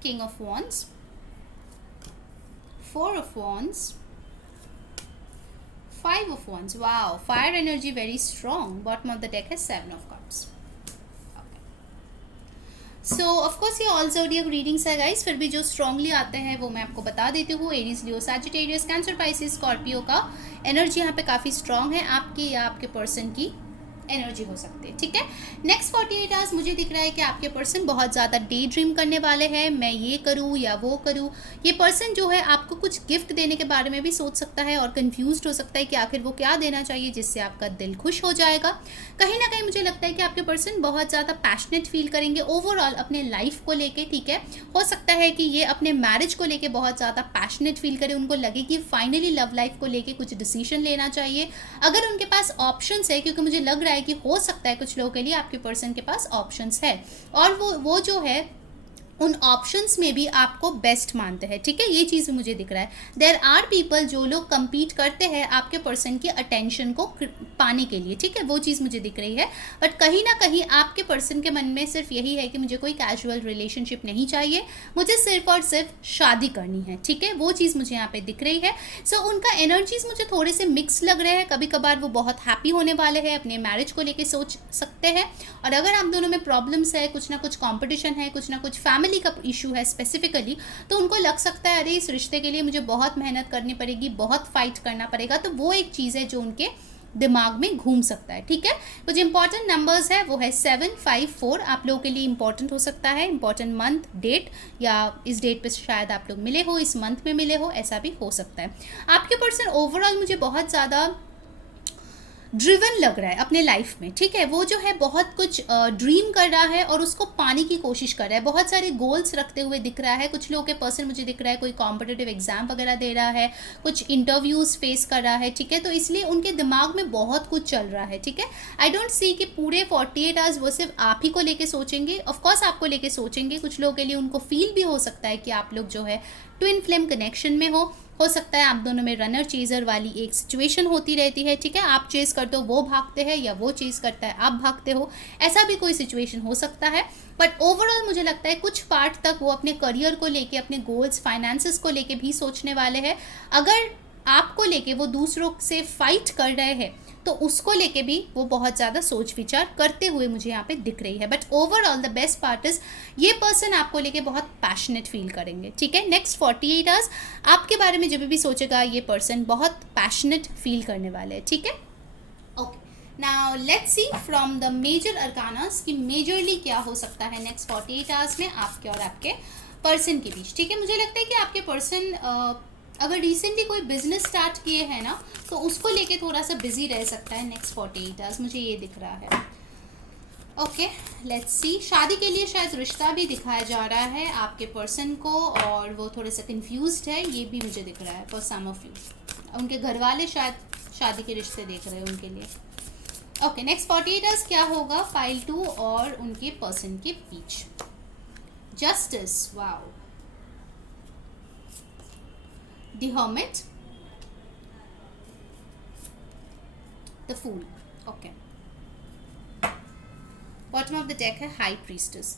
King of Wands, 4 of Wands, 5 of Wands. Wow, fire energy very strong. Bottom of the deck has 7 of Cups. Okay. So of course ये all zodiac readings है guys, फिर भी जो strongly आते हैं वो मैं आपको बता देती हूँ। एरीज, लियो, सैजिटेरियस, कैंसर, पाइसिस, स्कॉर्पियो का एनर्जी यहाँ पे काफ़ी strong है, आपकी या आपके पर्सन की एनर्जी हो सकती है, ठीक है। नेक्स्ट 48 आवर्स मुझे दिख रहा है कि आपके पर्सन बहुत ज़्यादा डे ड्रीम करने वाले हैं, मैं ये करूँ या वो करूँ। ये पर्सन जो है आपको कुछ गिफ्ट देने के बारे में भी सोच सकता है और कंफ्यूज्ड हो सकता है कि आखिर वो क्या देना चाहिए जिससे आपका दिल खुश हो जाएगा। कहीं ना कहीं मुझे लगता है कि आपके पर्सन बहुत ज़्यादा पैशनेट फील करेंगे ओवरऑल अपने लाइफ को लेके, ठीक है। हो सकता है कि ये अपने मैरिज को लेके बहुत ज़्यादा पैशनेट फील करे, उनको लगे कि फाइनली लव लाइफ को लेके कुछ डिसीजन लेना चाहिए अगर उनके पास ऑप्शंस है, क्योंकि मुझे लग रहा है कि हो सकता है कुछ लोगों के लिए आपके पर्सन के पास ऑप्शंस है और वो जो है उन ऑप्शंस में भी आपको बेस्ट मानते हैं, ठीक है। ये चीज़ मुझे दिख रहा है। देयर आर पीपल जो लोग compete करते हैं आपके पर्सन की अटेंशन को पाने के लिए, ठीक है, वो चीज़ मुझे दिख रही है। बट कहीं ना कहीं आपके पर्सन के मन में सिर्फ यही है कि मुझे कोई कैजुअल रिलेशनशिप नहीं चाहिए, मुझे सिर्फ और सिर्फ शादी करनी है, ठीक है, वो चीज़ मुझे यहाँ पे दिख रही है। सो उनका एनर्जीज मुझे थोड़े से मिक्स लग रहे हैं। कभी कभार वो बहुत हैप्पी होने वाले हैं, अपने मैरिज को लेकर सोच सकते हैं, और अगर आप दोनों में प्रॉब्लम्स है, कुछ ना कुछ कॉम्पिटिशन है, कुछ ना कुछ फैमिली का इशू है स्पेसिफिकली, तो उनको लग सकता है अरे इस रिश्ते के लिए मुझे बहुत मेहनत करनी पड़ेगी, बहुत फाइट करना पड़ेगा। तो वो एक चीज़ है जो उनके दिमाग में घूम सकता है, ठीक है। कुछ इंपॉर्टेंट नंबर्स है वो है 7, 5, 4 आप लोगों के लिए इंपॉर्टेंट हो सकता है। इंपॉर्टेंट मंथ, डेट, या इस डेट पे शायद आप लोग मिले हो, इस मंथ में मिले हो, ऐसा भी हो सकता है। आपके पर्सन ओवरऑल मुझे बहुत ज़्यादा ड्रिवन लग रहा है अपने लाइफ में, ठीक है। वो जो है बहुत कुछ ड्रीम कर रहा है और उसको पाने की कोशिश कर रहा है, बहुत सारे गोल्स रखते हुए दिख रहा है। कुछ लोगों के पर्सन मुझे दिख रहा है कोई कॉम्पिटिटिव एग्जाम वगैरह दे रहा है, कुछ इंटरव्यूज़ फेस कर रहा है, ठीक है। तो इसलिए उनके दिमाग में बहुत कुछ चल रहा है, ठीक है। आई डोंट सी कि पूरे 48 आवर्स वो सिर्फ आप ही को लेके सोचेंगे। ऑफकोर्स आपको लेके सोचेंगे, कुछ लोगों के लिए उनको फील भी हो सकता है कि आप लोग जो है ट्विन फ्लेम कनेक्शन में हो सकता है आप दोनों में रनर चेजर वाली एक सिचुएशन होती रहती है, ठीक है। आप चेज करते हो वो भागते हैं, या वो चेज करता है आप भागते हो, ऐसा भी कोई सिचुएशन हो सकता है। बट ओवरऑल मुझे लगता है कुछ पार्ट तक वो अपने करियर को लेके, अपने गोल्स फाइनेंसेस को लेके भी सोचने वाले हैं। अगर आपको लेके वो दूसरों से फाइट कर रहे हैं तो उसको लेके भी वो बहुत ज़्यादा सोच विचार करते हुए मुझे यहाँ पे दिख रही है। But overall the best part is ये पर्सन आपको लेके बहुत पैशनेट फील करेंगे, ठीक है। नेक्स्ट 48 आवर्स आपके बारे में जब भी सोचेगा ये पर्सन बहुत पैशनेट फील करने वाले हैं, ठीक है। Okay, now let's see from the major arcana कि मेजरली क्या हो सकता है नेक्स्ट 48 आवर्स में आपके और आपके पर्सन के बीच, ठीक है। मुझे लगता है कि आपके पर्सन अगर रिसेंटली कोई बिजनेस स्टार्ट किए हैं ना तो उसको लेके थोड़ा सा बिजी रह सकता है नेक्स्ट 48 आवर्स, मुझे ये दिख रहा है। ओके, लेट्स सी, शादी के लिए शायद रिश्ता भी दिखाया जा रहा है आपके पर्सन को और वो थोड़े से कंफ्यूज्ड है, ये भी मुझे दिख रहा है फॉर सम ऑफ यू। उनके घर वाले शायद शादी के रिश्ते देख रहे हैं उनके लिए। ओके, नेक्स्ट 48 आवर्स क्या होगा फाइल 2 और उनके पर्सन के बीच। Justice, wow, The Hermit, The Fool, okay. Bottom of the deck है High Priestess।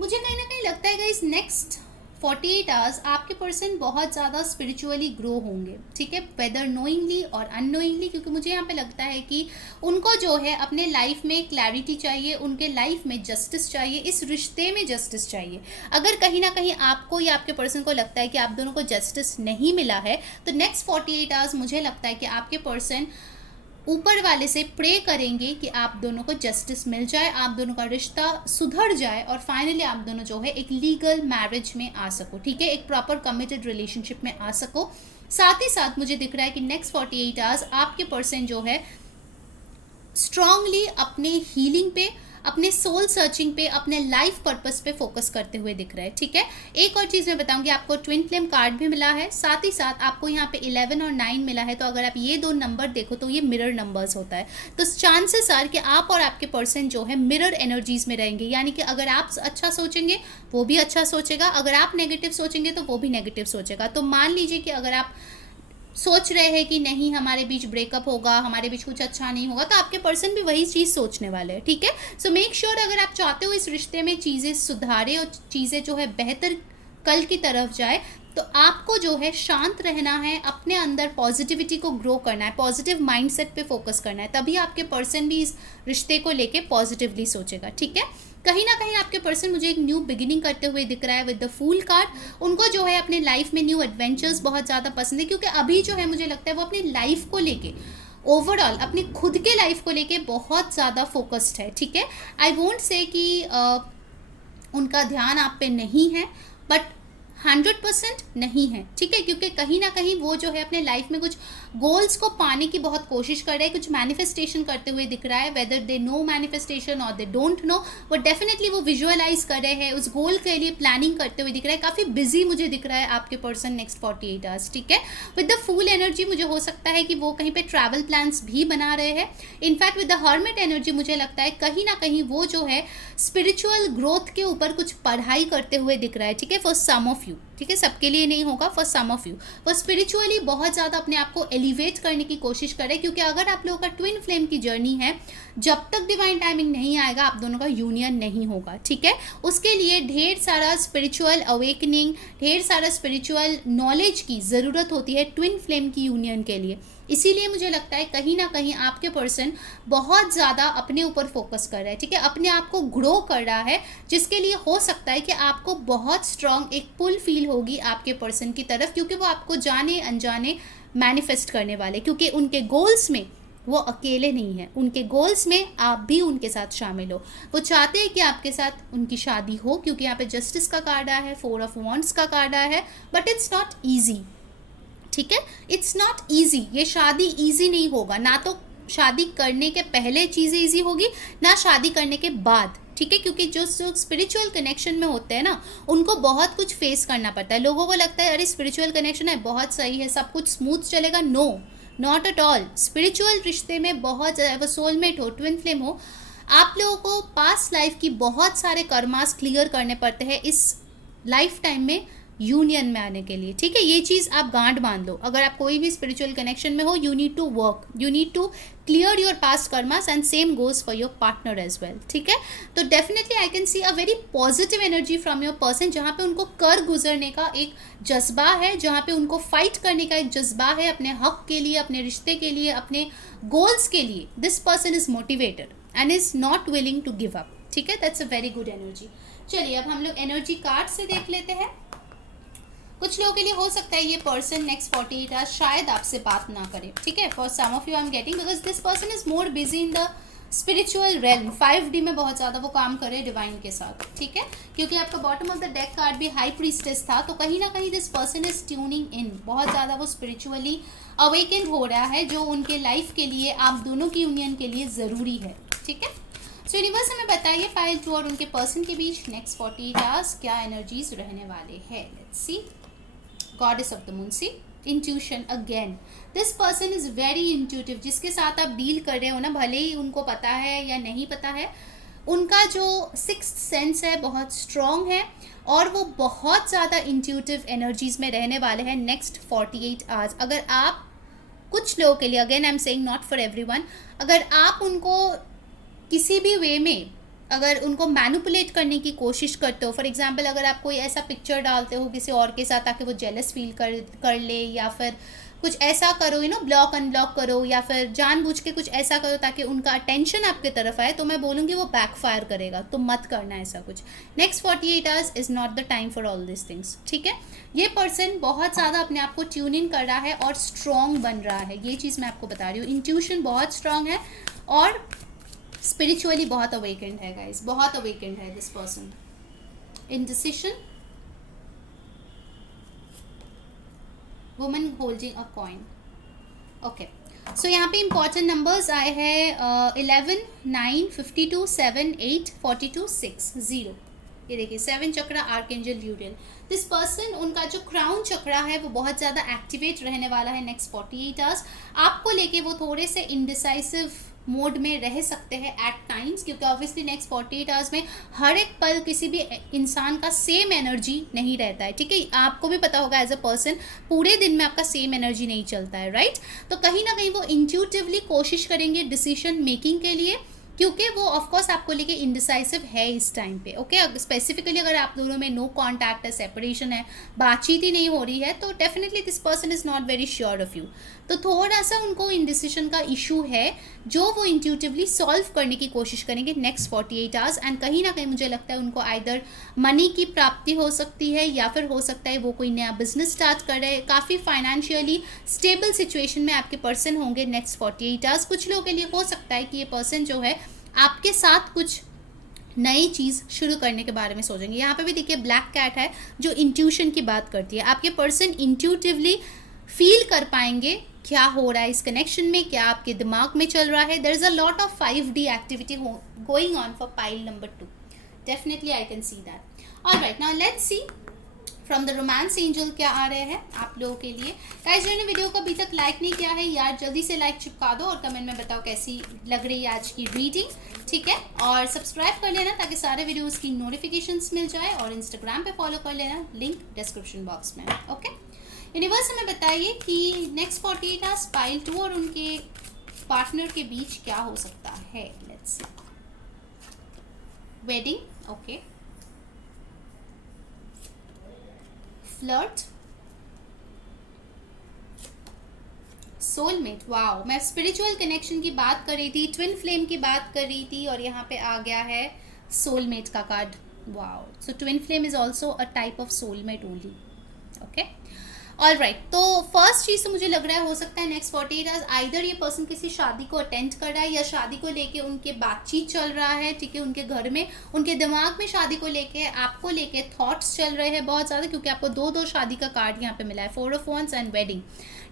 मुझे कहीं ना कहीं लगता है गाइस नेक्स्ट 48 आवर्स आपके पर्सन बहुत ज़्यादा स्पिरिचुअली ग्रो होंगे, ठीक है, वेदर नोइंगली और अननोइंगली, क्योंकि मुझे यहाँ पे लगता है कि उनको जो है अपने लाइफ में क्लैरिटी चाहिए, उनके लाइफ में जस्टिस चाहिए, इस रिश्ते में जस्टिस चाहिए। अगर कहीं ना कहीं आपको या आपके पर्सन को लगता है कि आप दोनों को जस्टिस नहीं मिला है तो नेक्स्ट 48 आवर्स मुझे लगता है कि आपके पर्सन ऊपर वाले से प्रे करेंगे कि आप दोनों को जस्टिस मिल जाए, आप दोनों का रिश्ता सुधर जाए और फाइनली आप दोनों जो है एक लीगल मैरिज में आ सको, ठीक है, एक प्रॉपर कमिटेड रिलेशनशिप में आ सको। साथ ही साथ मुझे दिख रहा है कि नेक्स्ट 48 आवर्स आपके पर्सन जो है स्ट्रांगली अपने हीलिंग पे, अपने सोल सर्चिंग पे, अपने लाइफ पर्पस पे फोकस करते हुए दिख रहा है, ठीक है। एक और चीज़ मैं बताऊंगी, आपको ट्विन फ्लेम कार्ड भी मिला है, साथ ही साथ आपको यहाँ पे 11 और 9 मिला है। तो अगर आप ये दो नंबर देखो तो ये मिरर नंबर्स होता है, तो चांसेस आर कि आप और आपके पर्सन जो है मिरर एनर्जीज में रहेंगे, यानी कि अगर आप अच्छा सोचेंगे वो भी अच्छा सोचेगा, अगर आप नेगेटिव सोचेंगे तो वो भी नेगेटिव सोचेगा। तो मान लीजिए कि अगर आप सोच रहे हैं कि नहीं हमारे बीच ब्रेकअप होगा, हमारे बीच कुछ अच्छा नहीं होगा, तो आपके पर्सन भी वही चीज़ सोचने वाले हैं, ठीक है। सो मेक श्योर अगर आप चाहते हो इस रिश्ते में चीज़ें सुधारे और चीज़ें जो है बेहतर कल की तरफ जाए, तो आपको जो है शांत रहना है, अपने अंदर पॉजिटिविटी को ग्रो करना है, पॉजिटिव माइंडसेट पे फोकस करना है, तभी आपके पर्सन भी इस रिश्ते को लेके पॉजिटिवली सोचेगा, ठीक है। कहीं ना कहीं आपके पर्सन मुझे एक न्यू बिगिनिंग करते हुए दिख रहा है विद द फूल कार्ड। उनको जो है अपने लाइफ में न्यू एडवेंचर्स बहुत ज़्यादा पसंद है, क्योंकि अभी जो है मुझे लगता है वो अपनी लाइफ को लेके, ओवरऑल अपनी खुद के लाइफ को लेके बहुत ज़्यादा फोकस्ड है, ठीक है। आई वोंट से कि उनका ध्यान आप पे नहीं है, बट 100% नहीं है, ठीक है, क्योंकि कहीं ना कहीं वो जो है अपने लाइफ में कुछ गोल्स को पाने की बहुत कोशिश कर रहे हैं, कुछ मैनिफेस्टेशन करते हुए दिख रहा है, वेदर दे नो मैनिफेस्टेशन और they don't know, but definitely वो विजुअलाइज कर रहे हैं, उस गोल के लिए प्लानिंग करते हुए दिख रहा है। काफ़ी बिजी मुझे दिख रहा है आपके पर्सन नेक्स्ट 48 आवर्स, ठीक है। विद द फूल एनर्जी मुझे हो सकता है कि वो कहीं पे ट्रैवल प्लान्स भी बना रहे हैं। In fact with the hermit energy मुझे लगता है कहीं ना कहीं वो जो है स्पिरिचुअल ग्रोथ के ऊपर कुछ पढ़ाई करते हुए दिख रहा है, ठीक है, फॉर सम ऑफ यू, ठीक है, सबके लिए नहीं होगा, फॉर सम ऑफ यू वो स्पिरिचुअली बहुत ज़्यादा अपने आप को एलिवेट करने की कोशिश करें, क्योंकि अगर आप लोगों का ट्विन फ्लेम की जर्नी है, जब तक डिवाइन टाइमिंग नहीं आएगा आप दोनों का यूनियन नहीं होगा, ठीक है। उसके लिए ढेर सारा स्पिरिचुअल अवेकनिंग, ढेर सारा स्पिरिचुअल नॉलेज की ज़रूरत होती है ट्विन फ्लेम की यूनियन के लिए। इसीलिए मुझे लगता है कहीं ना कहीं आपके पर्सन बहुत ज़्यादा अपने ऊपर फोकस कर रहा है, ठीक है, अपने आप को ग्रो कर रहा है, जिसके लिए हो सकता है कि आपको बहुत स्ट्रांग एक पुल फील होगी आपके पर्सन की तरफ, क्योंकि वो आपको जाने अनजाने मैनिफेस्ट करने वाले, क्योंकि उनके गोल्स में वो अकेले नहीं है, उनके गोल्स में आप भी उनके साथ शामिल हो। वो चाहते हैं कि आपके साथ उनकी शादी हो, क्योंकि यहाँ पे जस्टिस का कार्ड आया है, 4 ऑफ वॉन्ड्स का कार्ड आया है, बट इट्स नॉट ईजी, ठीक है, इट्स नॉट ईजी, ये शादी ईजी नहीं होगा, ना तो शादी करने के पहले चीज़ें ईजी होगी, ना शादी करने के बाद, ठीक है। क्योंकि जो स्पिरिचुअल कनेक्शन में होते हैं ना, उनको बहुत कुछ फेस करना पड़ता है। लोगों को लगता है अरे स्पिरिचुअल कनेक्शन है, बहुत सही है, सब कुछ स्मूथ चलेगा। No, not at all. Spiritual रिश्ते में बहुत ज़्यादा, वो सोलमेट हो, ट्विन फ्लेम हो, आप लोगों को पास्ट लाइफ की बहुत सारे कर्मास क्लियर करने पड़ते हैं इस लाइफ टाइम में यूनियन में आने के लिए, ठीक है। ये चीज़ आप गांठ बांध लो। अगर आप कोई भी स्पिरिचुअल कनेक्शन में हो, you need to work, you need to clear your past karmas and same goes for your partner as well, ठीक है। तो definitely I can see a very positive energy from your person, जहाँ पे उनको कर गुजरने का एक जज्बा है, जहाँ पे उनको फाइट करने का एक जज्बा है अपने हक के लिए, अपने रिश्ते के लिए, अपने गोल्स के लिए। This person is motivated and is not willing to give up, ठीक है। That's a very good energy. चलिए अब हम लोग एनर्जी कार्ड से देख लेते हैं। कुछ लोगों के लिए हो सकता है ये पर्सन नेक्स्ट 48 आवर्स शायद आपसे बात ना करे, ठीक है। For some of you I am getting, because this person is more busy in the spiritual realm, 5D में बहुत ज़्यादा वो काम करे डिवाइन के साथ, ठीक है। क्योंकि आपका bottom of the deck card भी हाई प्रीस्टेस था, तो कहीं ना कहीं this person is tuning in, बहुत ज़्यादा वो स्पिरिचुअली अवेकन हो रहा है, जो उनके लाइफ के लिए, आप दोनों की यूनियन के लिए ज़रूरी है, ठीक है। सो यूनिवर्स हमें बताइए पाइल 2 और उनके पर्सन के बीच नेक्स्ट 48 आवर्स क्या एनर्जीज रहने वाले हैं। Let's see. Goddess of the moon, see intuition again. This person is very intuitive. जिसके साथ आप डील कर रहे हो ना, भले ही उनको पता है या नहीं पता है, उनका जो सिक्स्थ सेंस है बहुत स्ट्रॉन्ग है और वो बहुत ज़्यादा इंट्यूटिव एनर्जीज में रहने वाले हैं नेक्स्ट 48 आवर्स। अगर आप कुछ लोगों के लिए, again I am saying not for everyone, अगर आप उनको किसी भी वे में अगर उनको मैनिपुलेट करने की कोशिश करते हो, फॉर एग्जांपल अगर आप कोई ऐसा पिक्चर डालते हो किसी और के साथ ताकि वो जेलस फील कर ले, या फिर कुछ ऐसा करो, ब्लॉक अनब्लॉक करो, या फिर जानबूझ के कुछ ऐसा करो ताकि उनका अटेंशन आपके तरफ आए, तो मैं बोलूँगी वो बैकफायर करेगा। तो मत करना ऐसा कुछ। Next 48 hours is not the time for all this things, ठीक है। ये पर्सन बहुत ज़्यादा अपने आप को ट्यून इन कर रहा है और स्ट्रॉन्ग बन रहा है, ये चीज़ मैं आपको बता रही हूँ। इंट्यूशन बहुत स्ट्रॉन्ग है और स्पिरिचुअली बहुत अवेकेंड है गाइस, बहुत अवेकेंड है this person. Indecision, woman holding a coin, okay. So यहाँ पे इंपॉर्टेंट नंबर्स आए हैं 11, 9, 52, 7, 8, 42, 6, 0। ये देखिए 7 चक्रा, आर्कएंजल यूरियल। दिस पर्सन, उनका जो क्राउन चक्रा है वो बहुत ज़्यादा एक्टिवेट रहने वाला है नेक्स्ट 48 आवर्स। आपको लेके वो थोड़े से इंडिसाइसिव मोड में रह सकते हैं एट टाइम्स, क्योंकि ऑब्वियसली नेक्स्ट 48 आवर्स में हर एक पल किसी भी इंसान का सेम एनर्जी नहीं रहता है, ठीक है। आपको भी पता होगा एज अ पर्सन पूरे दिन में आपका सेम एनर्जी नहीं चलता है, राइट। तो कहीं ना कहीं वो इंट्यूटिवली कोशिश करेंगे डिसीजन मेकिंग के लिए, क्योंकि वो ऑफकोर्स आपको लेके इंडिसाइसिव है इस टाइम पे, ओके। स्पेसिफिकली अगर आप दोनों में नो कॉन्टैक्ट है, सेपरेशन है, बातचीत ही नहीं हो रही है, तो definitely this person is not very sure of you. तो थोड़ा सा उनको इंडिसिशन का इशू है जो वो इंट्यूटिवली सॉल्व करने की कोशिश करेंगे नेक्स्ट 48 आवर्स। एंड कहीं ना कहीं मुझे लगता है उनको आइदर मनी की प्राप्ति हो सकती है, या फिर हो सकता है वो कोई नया बिजनेस स्टार्ट कर रहे हैं। काफ़ी फाइनेंशियली स्टेबल सिचुएशन में आपके पर्सन होंगे नेक्स्ट 48 आवर्स। कुछ लोगों के लिए हो सकता है कि ये पर्सन जो है आपके साथ कुछ नई चीज़ शुरू करने के बारे में सोचेंगे। यहाँ पे भी देखिए ब्लैक कैट है जो इंट्यूशन की बात करती है। आपके पर्सन इंट्यूटिवली फील कर पाएंगे क्या हो रहा है इस कनेक्शन में, क्या आपके दिमाग में चल रहा है। There is a lot of 5D activity going on for pile number 2। Definitely I can see that. Alright, now let's see from the romance angel क्या आ रहे हैं आप लोगों के लिए। गाइस जिन्होंने वीडियो को अभी तक लाइक नहीं किया है यार, जल्दी से लाइक चिपका दो और कमेंट में बताओ कैसी लग रही है आज की रीडिंग, ठीक है। और सब्सक्राइब कर लेना ताकि सारे वीडियोस की नोटिफिकेशंस मिल जाए, और इंस्टाग्राम पे फॉलो कर लेना, लिंक डिस्क्रिप्शन बॉक्स में, ओके। यूनिवर्स हमें बताइए कि नेक्स्ट 48 आवर्स पाइल 2 और उनके पार्टनर के बीच क्या हो सकता है। Let's see. Wedding, okay. Flirt, soulmate, wow. मैं स्पिरिचुअल कनेक्शन की बात कर रही थी, ट्विन फ्लेम की बात कर रही थी, और यहाँ पे आ गया है सोलमेट का card, wow. So twin flame is also a type of soulmate only, okay. All right, तो फर्स्ट चीज़ तो मुझे लग रहा है हो सकता है नेक्स्ट 48 आवर्स आइदर ये पर्सन किसी शादी को अटेंड कर रहा है, या शादी को लेके उनके बातचीत चल रहा है, ठीक है। उनके घर में, उनके दिमाग में शादी को लेके, आपको लेके थॉट्स चल रहे हैं बहुत ज़्यादा, क्योंकि आपको दो शादी का कार्ड यहाँ पे मिला है, 4 of wands and wedding.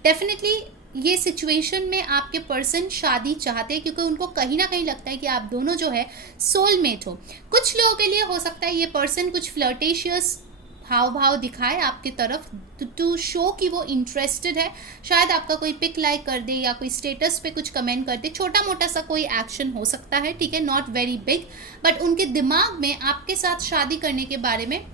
Definitely ये सिचुएशन में आपके पर्सन शादी चाहते हैं, क्योंकि उनको कहीं ना कहीं लगता है कि आप दोनों जो है सोलमेट हो। कुछ लोगों के लिए हो सकता है ये पर्सन कुछ फ्लर्टेशियस हाव भाव दिखाए आपके तरफ टू शो कि वो इंटरेस्टेड है। शायद आपका कोई पिक लाइक कर दे या कोई स्टेटस पे कुछ कमेंट कर दे, छोटा मोटा सा कोई एक्शन हो सकता है, ठीक है, नॉट वेरी बिग, बट उनके दिमाग में आपके साथ शादी करने के बारे में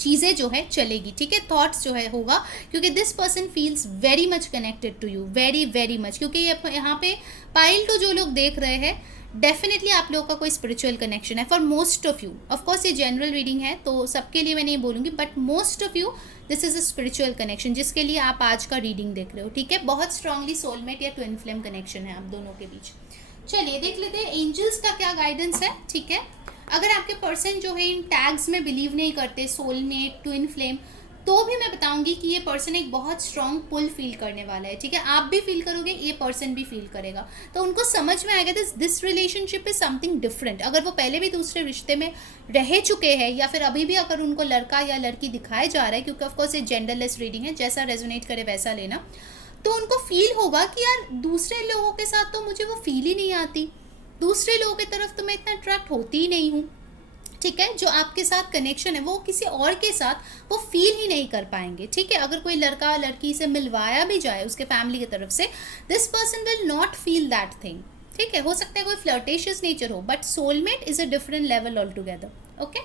चीज़ें जो है चलेगी, ठीक है, थॉट्स जो है होगा, क्योंकि this person feels very much connected to you, very very much. क्योंकि यहाँ पे पाइल टू जो लोग देख रहे हैं, डेफिनेटली आप लोगों का कोई स्पिरिचुअल कनेक्शन है for most of you. Of course ये जनरल रीडिंग है तो सबके लिए मैं नहीं बोलूँगी, but most of you this is a spiritual connection जिसके लिए आप आज का रीडिंग देख रहे हो, ठीक है। बहुत स्ट्रांगली सोलमेट या ट्विन फ्लेम कनेक्शन है आप दोनों के बीच। चलिए देख लेते हैं एंजल्स का क्या गाइडेंस है, ठीक है। अगर आपके पर्सन जो है इन टैग्स में बिलीव नहीं करते, सोलमेट, ट्विन फ्लेम, तो भी मैं बताऊंगी कि ये पर्सन एक बहुत स्ट्रॉन्ग पुल फील करने वाला है, ठीक है। आप भी फील करोगे, ये पर्सन भी फील करेगा, तो उनको समझ में आएगा this relationship is something different. अगर वो पहले भी दूसरे रिश्ते में रह चुके हैं या फिर अभी भी अगर उनको लड़का या लड़की दिखाया जा रहा है, क्योंकि ऑफकोर्स ये जेंडरलेस रीडिंग है, जैसा रेजोनेट करे वैसा लेना, तो उनको फील होगा कि यार दूसरे लोगों के साथ तो मुझे वो फील ही नहीं आती, दूसरे लोगों की तरफ तो मैं इतना अट्रैक्ट होती ही नहीं हूँ, ठीक है। जो आपके साथ कनेक्शन है वो किसी और के साथ वो फील ही नहीं कर पाएंगे, ठीक है। अगर कोई लड़का लड़की से मिलवाया भी जाए उसके फैमिली की तरफ से, this person will not feel that thing, ठीक है। हो सकता है कोई फ्लर्टेशियस नेचर हो, but soulmate is a different level all together, okay.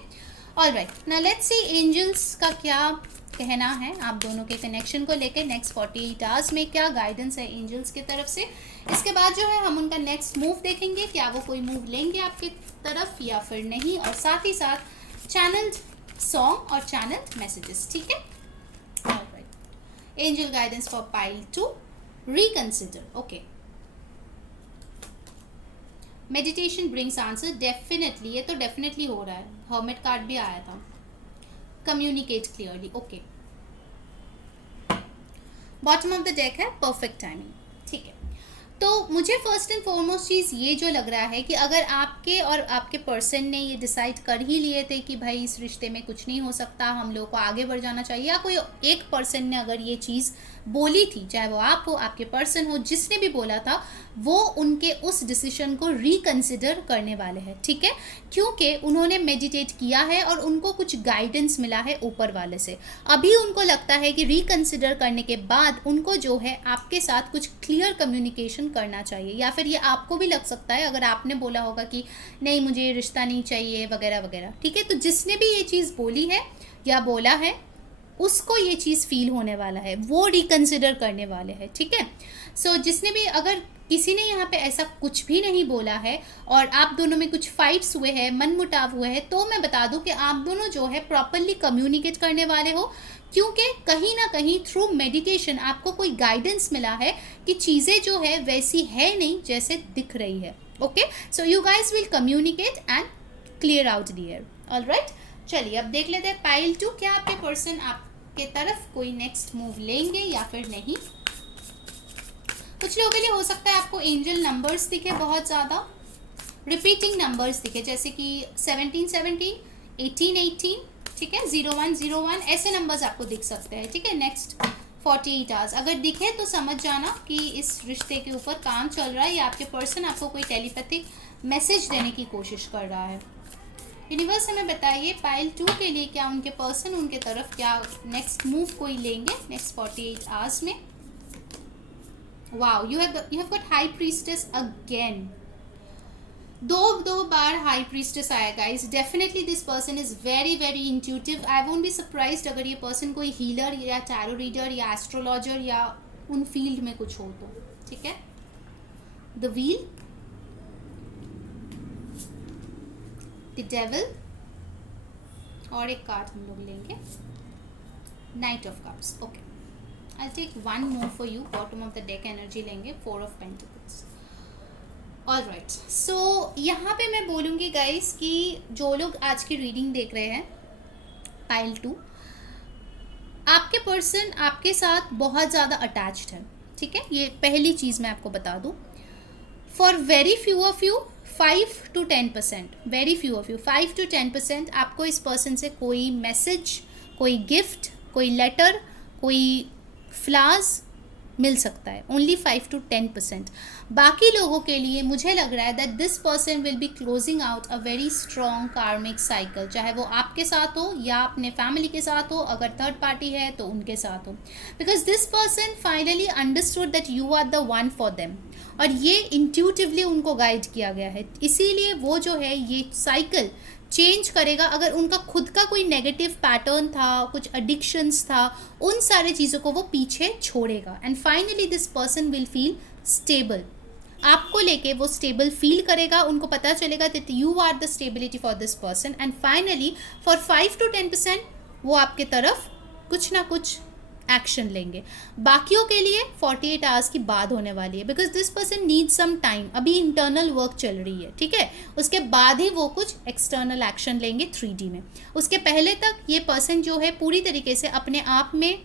Alright, now let's see angels का क्या कहना है आप दोनों के कनेक्शन को लेकर। नेक्स्ट 48 आवर्स में क्या गाइडेंस है एंजल्स की तरफ से। इसके बाद जो है हम उनका नेक्स्ट मूव देखेंगे, क्या वो कोई मूव लेंगे आपकी तरफ या फिर नहीं, और साथ ही साथ चैनल्ड सॉन्ग और चैनल्ड मैसेजेस, ठीक है। Alright, angel guidance for pile 2, reconsider, okay. Meditation brings answer, definitely, ये तो डेफिनेटली हो रहा है, हर्मिट कार्ड भी आया था। Communicate clearly, okay. Bottom of the deck है परफेक्ट टाइमिंग, ठीक है। तो मुझे फर्स्ट एंड फॉरमोस्ट चीज़ ये जो लग रहा है कि अगर आपके और आपके पर्सन ने ये डिसाइड कर ही लिए थे कि भाई इस रिश्ते में कुछ नहीं हो सकता, हम लोग को आगे बढ़ जाना चाहिए, या कोई एक पर्सन ने अगर ये चीज़ बोली थी, चाहे वो आप हो, आपके पर्सन हो, जिसने भी बोला था, वो उनके उस डिसीजन को रिकंसिडर करने वाले हैं, ठीक है। क्योंकि उन्होंने मेडिटेट किया है और उनको कुछ गाइडेंस मिला है ऊपर वाले से। अभी उनको लगता है कि रिकंसिडर करने के बाद उनको जो है आपके साथ कुछ क्लियर कम्युनिकेशन करना चाहिए, या फिर ये आपको भी लग सकता है अगर आपने बोला होगा कि नहीं मुझे रिश्ता नहीं चाहिए वगैरह वगैरह, ठीक है। तो जिसने भी ये चीज़ बोली है या बोला है उसको ये चीज़ फील होने वाला है, वो रिकंसिडर करने वाले हैं, ठीक है। सो जिसने भी, अगर किसी ने यहाँ पे ऐसा कुछ भी नहीं बोला है और आप दोनों में कुछ फाइट्स हुए हैं, मनमुटाव हुए हैं, तो मैं बता दूं कि आप दोनों जो है प्रॉपरली कम्युनिकेट करने वाले हो, क्योंकि कहीं ना कहीं थ्रू मेडिटेशन आपको कोई गाइडेंस मिला है कि चीज़ें जो है वैसी है नहीं जैसे दिख रही है, okay. So you guys will communicate and clear out the air, alright. चलिए अब देख लेते हैं पाइल 2, क्या आपके पर्सन आपके तरफ कोई नेक्स्ट मूव लेंगे या फिर नहीं। कुछ लोगों के लिए हो सकता है आपको एंजल नंबर्स दिखे, बहुत ज़्यादा रिपीटिंग नंबर्स दिखे, जैसे कि 17-17, 18-18, ठीक है, 01-01, ऐसे नंबर्स आपको दिख सकते हैं, ठीक है। नेक्स्ट 48 आवर्स अगर दिखे तो समझ जाना कि इस रिश्ते के ऊपर काम चल रहा है या आपके पर्सन आपको कोई टेलीपैथिक मैसेज देने की कोशिश कर रहा है। यूनिवर्स हमें बताइए पाइल 2 के लिए क्या उनके पर्सन उनके तरफ क्या नेक्स्ट मूव कोई लेंगे नेक्स्ट 48 आवर्स में। Wow, you have got high priestess again. दो बार हाई प्रीस्टेस आया guys. Definitely this person is very very intuitive. I won't be surprised अगर ये पर्सन कोई हीलर या टैरो रीडर या एस्ट्रोलॉजर या उन फील्ड में कुछ हो तो, ठीक है। द व्हील, द डेविल, और एक कार्ड हम लोग लेंगे night of cups, okay. I'll take one more for you. Bottom of the deck energy लेंगे 4 of Pentacles. All right. So यहाँ पे मैं बोलूँगी guys कि जो लोग आज की रीडिंग देख रहे हैं पाइल 2, आपके पर्सन आपके साथ बहुत ज़्यादा अटैच्ड है, ठीक है। ये पहली चीज़ मैं आपको बता दूँ। For very few of you 5 to 10%, very few of you 5 to 10% आपको इस पर्सन से कोई मैसेज, कोई गिफ्ट, कोई लेटर, कोई फ्लावर्स, मिल सकता है, ओनली 5 to 10%। बाकी लोगों के लिए मुझे लग रहा है that this person will be closing out a very strong कार्मिक साइकिल, चाहे वो आपके साथ हो या अपने फैमिली के साथ हो, अगर थर्ड पार्टी है तो उनके साथ हो, because this person finally understood that you are the one for them, और ये इंट्यूटिवली उनको गाइड किया गया है, इसीलिए वो जो है ये साइकिल चेंज करेगा। अगर उनका खुद का कोई नेगेटिव पैटर्न था, कुछ एडिक्शंस था, उन सारे चीज़ों को वो पीछे छोड़ेगा, and finally this person will feel stable. आपको लेके वो स्टेबल फील करेगा, उनको पता चलेगा that you are the stability for this person, and finally for 5 to 10% वो आपके तरफ कुछ ना कुछ एक्शन लेंगे। बाकियों के लिए 48 आवर्स की बाद होने वाली है, because this person need some time, अभी इंटरनल वर्क चल रही है, ठीक है, उसके बाद ही वो कुछ एक्सटर्नल एक्शन लेंगे 3D में। उसके पहले तक ये पर्सन जो है पूरी तरीके से अपने आप में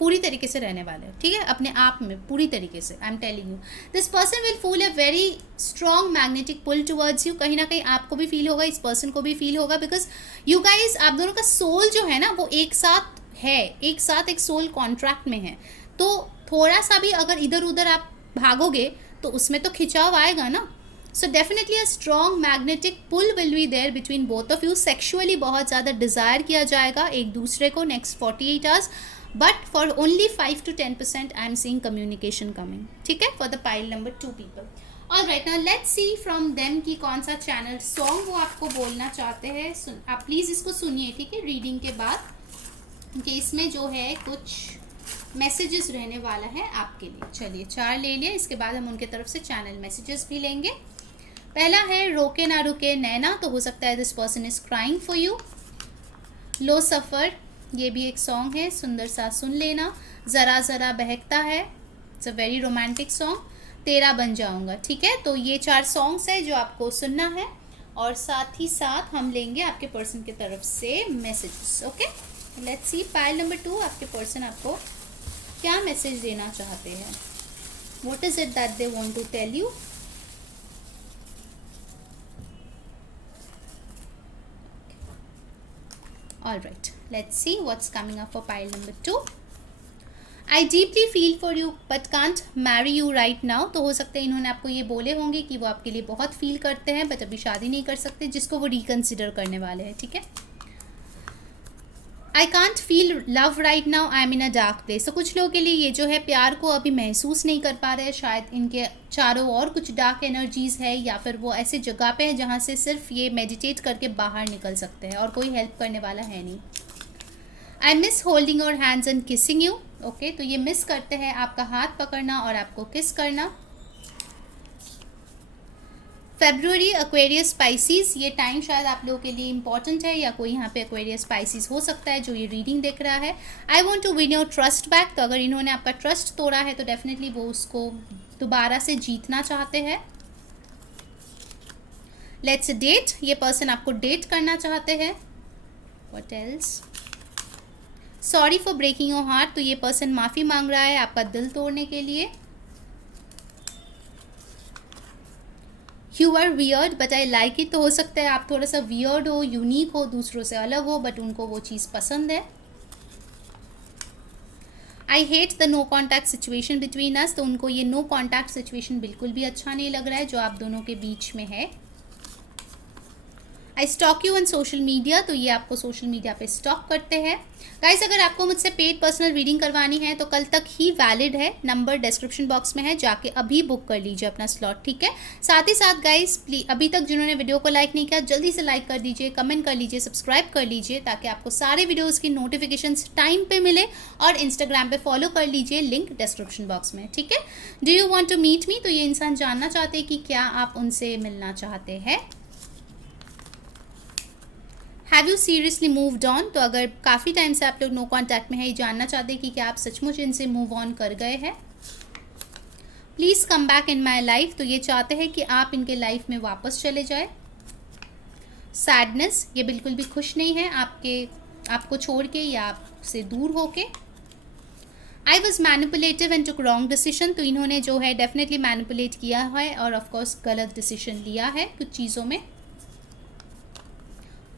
पूरी तरीके से रहने वाले हैं, ठीक है, अपने आप में पूरी तरीके से। I am telling you this person will feel a very strong magnetic pull towards you. कहीं ना कहीं आपको भी फील होगा, इस पर्सन को भी फील होगा, बिकॉज यू गाइज, आप दोनों का सोल जो है ना वो एक साथ है, एक साथ एक सोल कॉन्ट्रैक्ट में है, तो थोड़ा सा भी अगर इधर उधर आप भागोगे तो उसमें तो खिंचाव आएगा ना। So definitely a strong magnetic pull will be there between both of you. Sexually बहुत ज़्यादा डिज़ायर किया जाएगा एक दूसरे को next 48 hours, but for only 5 to 10% I am seeing communication coming, ठीक है, for the pile number 2 people. All right, now let's see from them कि कौन सा चैनल सॉन्ग वो आपको बोलना चाहते हैं। आप प्लीज़ इसको सुनिए, ठीक है, रीडिंग के बाद, कि इसमें जो है कुछ मैसेजेस रहने वाला है आपके लिए। चलिए 4 ले लिया, इसके बाद हम उनके तरफ से चैनल मैसेजेस भी लेंगे। पहला है रोके ना रुके नैना, तो हो सकता है this person is crying for you. लो सफ़र, ये भी एक सॉन्ग है, सुंदर सा सुन लेना। ज़रा ज़रा बहकता है, it's a very romantic song. तेरा बन जाऊंगा, ठीक है। तो ये 4 सॉन्ग्स है जो आपको सुनना है, और साथ ही साथ हम लेंगे आपके पर्सन की तरफ से messages. Okay, let's see pile number 2, आपके पर्सन आपको क्या मैसेज देना चाहते हैं। What is it that they want to tell you. All right, let's see what's coming up for pile number 2। I deeply feel for you but can't marry you right now, तो हो सकता है इन्होंने आपको ये बोले होंगे कि वो आपके लिए बहुत फील करते हैं बट अभी शादी नहीं कर सकते, जिसको वो रिकन्सिडर करने वाले हैं, ठीक है। I can't feel love right now, I am in a dark place, तो कुछ लोगों के लिए ये जो है प्यार को अभी महसूस नहीं कर पा रहे हैं, शायद इनके चारों ओर कुछ डार्क एनर्जीज़ है, या फिर वो ऐसे जगह पे है जहाँ से सिर्फ ये मेडिटेट करके बाहर निकल सकते हैं और कोई हेल्प करने वाला है नहीं। I miss holding your hands and kissing you, okay, तो ये मिस करते हैं आपका हाथ पकड़ना और आपको किस करना। फेब्रुअरी एक्वेरियस स्पाइसीज, ये टाइम शायद आप लोगों के लिए इंपॉर्टेंट है, या कोई यहाँ पे एक्वेरियस स्पाइसीज हो सकता है जो ये रीडिंग देख रहा है। I want to win your trust back, तो अगर इन्होंने आपका ट्रस्ट तोड़ा है तो डेफिनेटली वो उसको दोबारा से जीतना चाहते हैं। लेट्स डेट, ये पर्सन आपको डेट करना चाहते हैं। What else, sorry for breaking your heart, तो ये पर्सन माफ़ी मांग रहा है आपका दिल तोड़ने के लिए। You are weird but I like it, तो हो सकता है आप थोड़ा सा वियर्ड हो, यूनिक हो, दूसरों से अलग हो, बट उनको वो चीज़ पसंद है। I hate the no contact situation between us, तो उनको ये नो कॉन्टैक्ट सिचुएशन बिल्कुल भी अच्छा नहीं लग रहा है जो आप दोनों के बीच में है। I stalk you on social media, तो ये आपको सोशल मीडिया पे स्टॉक करते हैं। गाइस, अगर आपको मुझसे पेड पर्सनल रीडिंग करवानी है तो कल तक ही वैलिड है, नंबर डिस्क्रिप्शन बॉक्स में है, जाके अभी बुक कर लीजिए अपना स्लॉट, ठीक है। साथ ही साथ गाइस, प्लीज अभी तक जिन्होंने वीडियो को लाइक नहीं किया जल्दी से लाइक कर दीजिए, कमेंट कर लीजिए, सब्सक्राइब कर लीजिए, ताकि आपको सारे वीडियोज़ की नोटिफिकेशंस टाइम पे मिले, और इंस्टाग्राम पे फॉलो कर लीजिए, लिंक डिस्क्रिप्शन बॉक्स में, ठीक है। Do you want to meet me, तो ये इंसान जानना चाहते हैं कि क्या आप उनसे मिलना चाहते हैं। Have you seriously moved on, तो अगर काफ़ी टाइम से आप लोग नो कॉन्टैक्ट में है, ये जानना चाहते हैं कि क्या आप सचमुच इनसे मूव ऑन कर गए हैं। Please come back in my life, तो ये चाहते हैं कि आप इनके लाइफ में वापस चले जाए। सैडनेस, ये बिल्कुल भी खुश नहीं है आपको छोड़ के या आपसे दूर होके। I was manipulative and took wrong decision, तो इन्होंने जो है डेफिनेटली मैनिपुलेट किया है और ऑफकोर्स गलत डिसीजन लिया है कुछ चीज़ों में।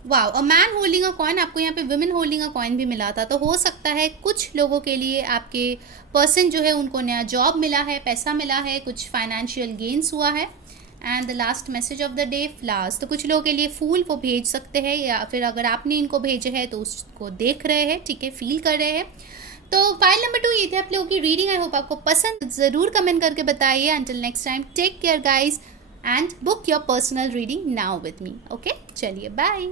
Wow, a man holding a coin, आपको यहाँ पे वुमेन होल्डिंग अ कॉइन भी मिला था, तो हो सकता है कुछ लोगों के लिए आपके पर्सन जो है उनको नया जॉब मिला है, पैसा मिला है, कुछ फाइनेंशियल गेन्स हुआ है। And the last message of the day flowers, तो कुछ लोगों के लिए फूल वो भेज सकते हैं, या फिर अगर आपने इनको भेजे हैं तो उसको देख रहे हैं, ठीक है, फील कर रहे हैं। तो फाइल नंबर 2 ये थे आप लोगों की रीडिंग। आई होप आपको पसंद, ज़रूर कमेंट करके बताइए। Until next time, take care guys and book your personal reading now with me. Okay, चलिए बाय।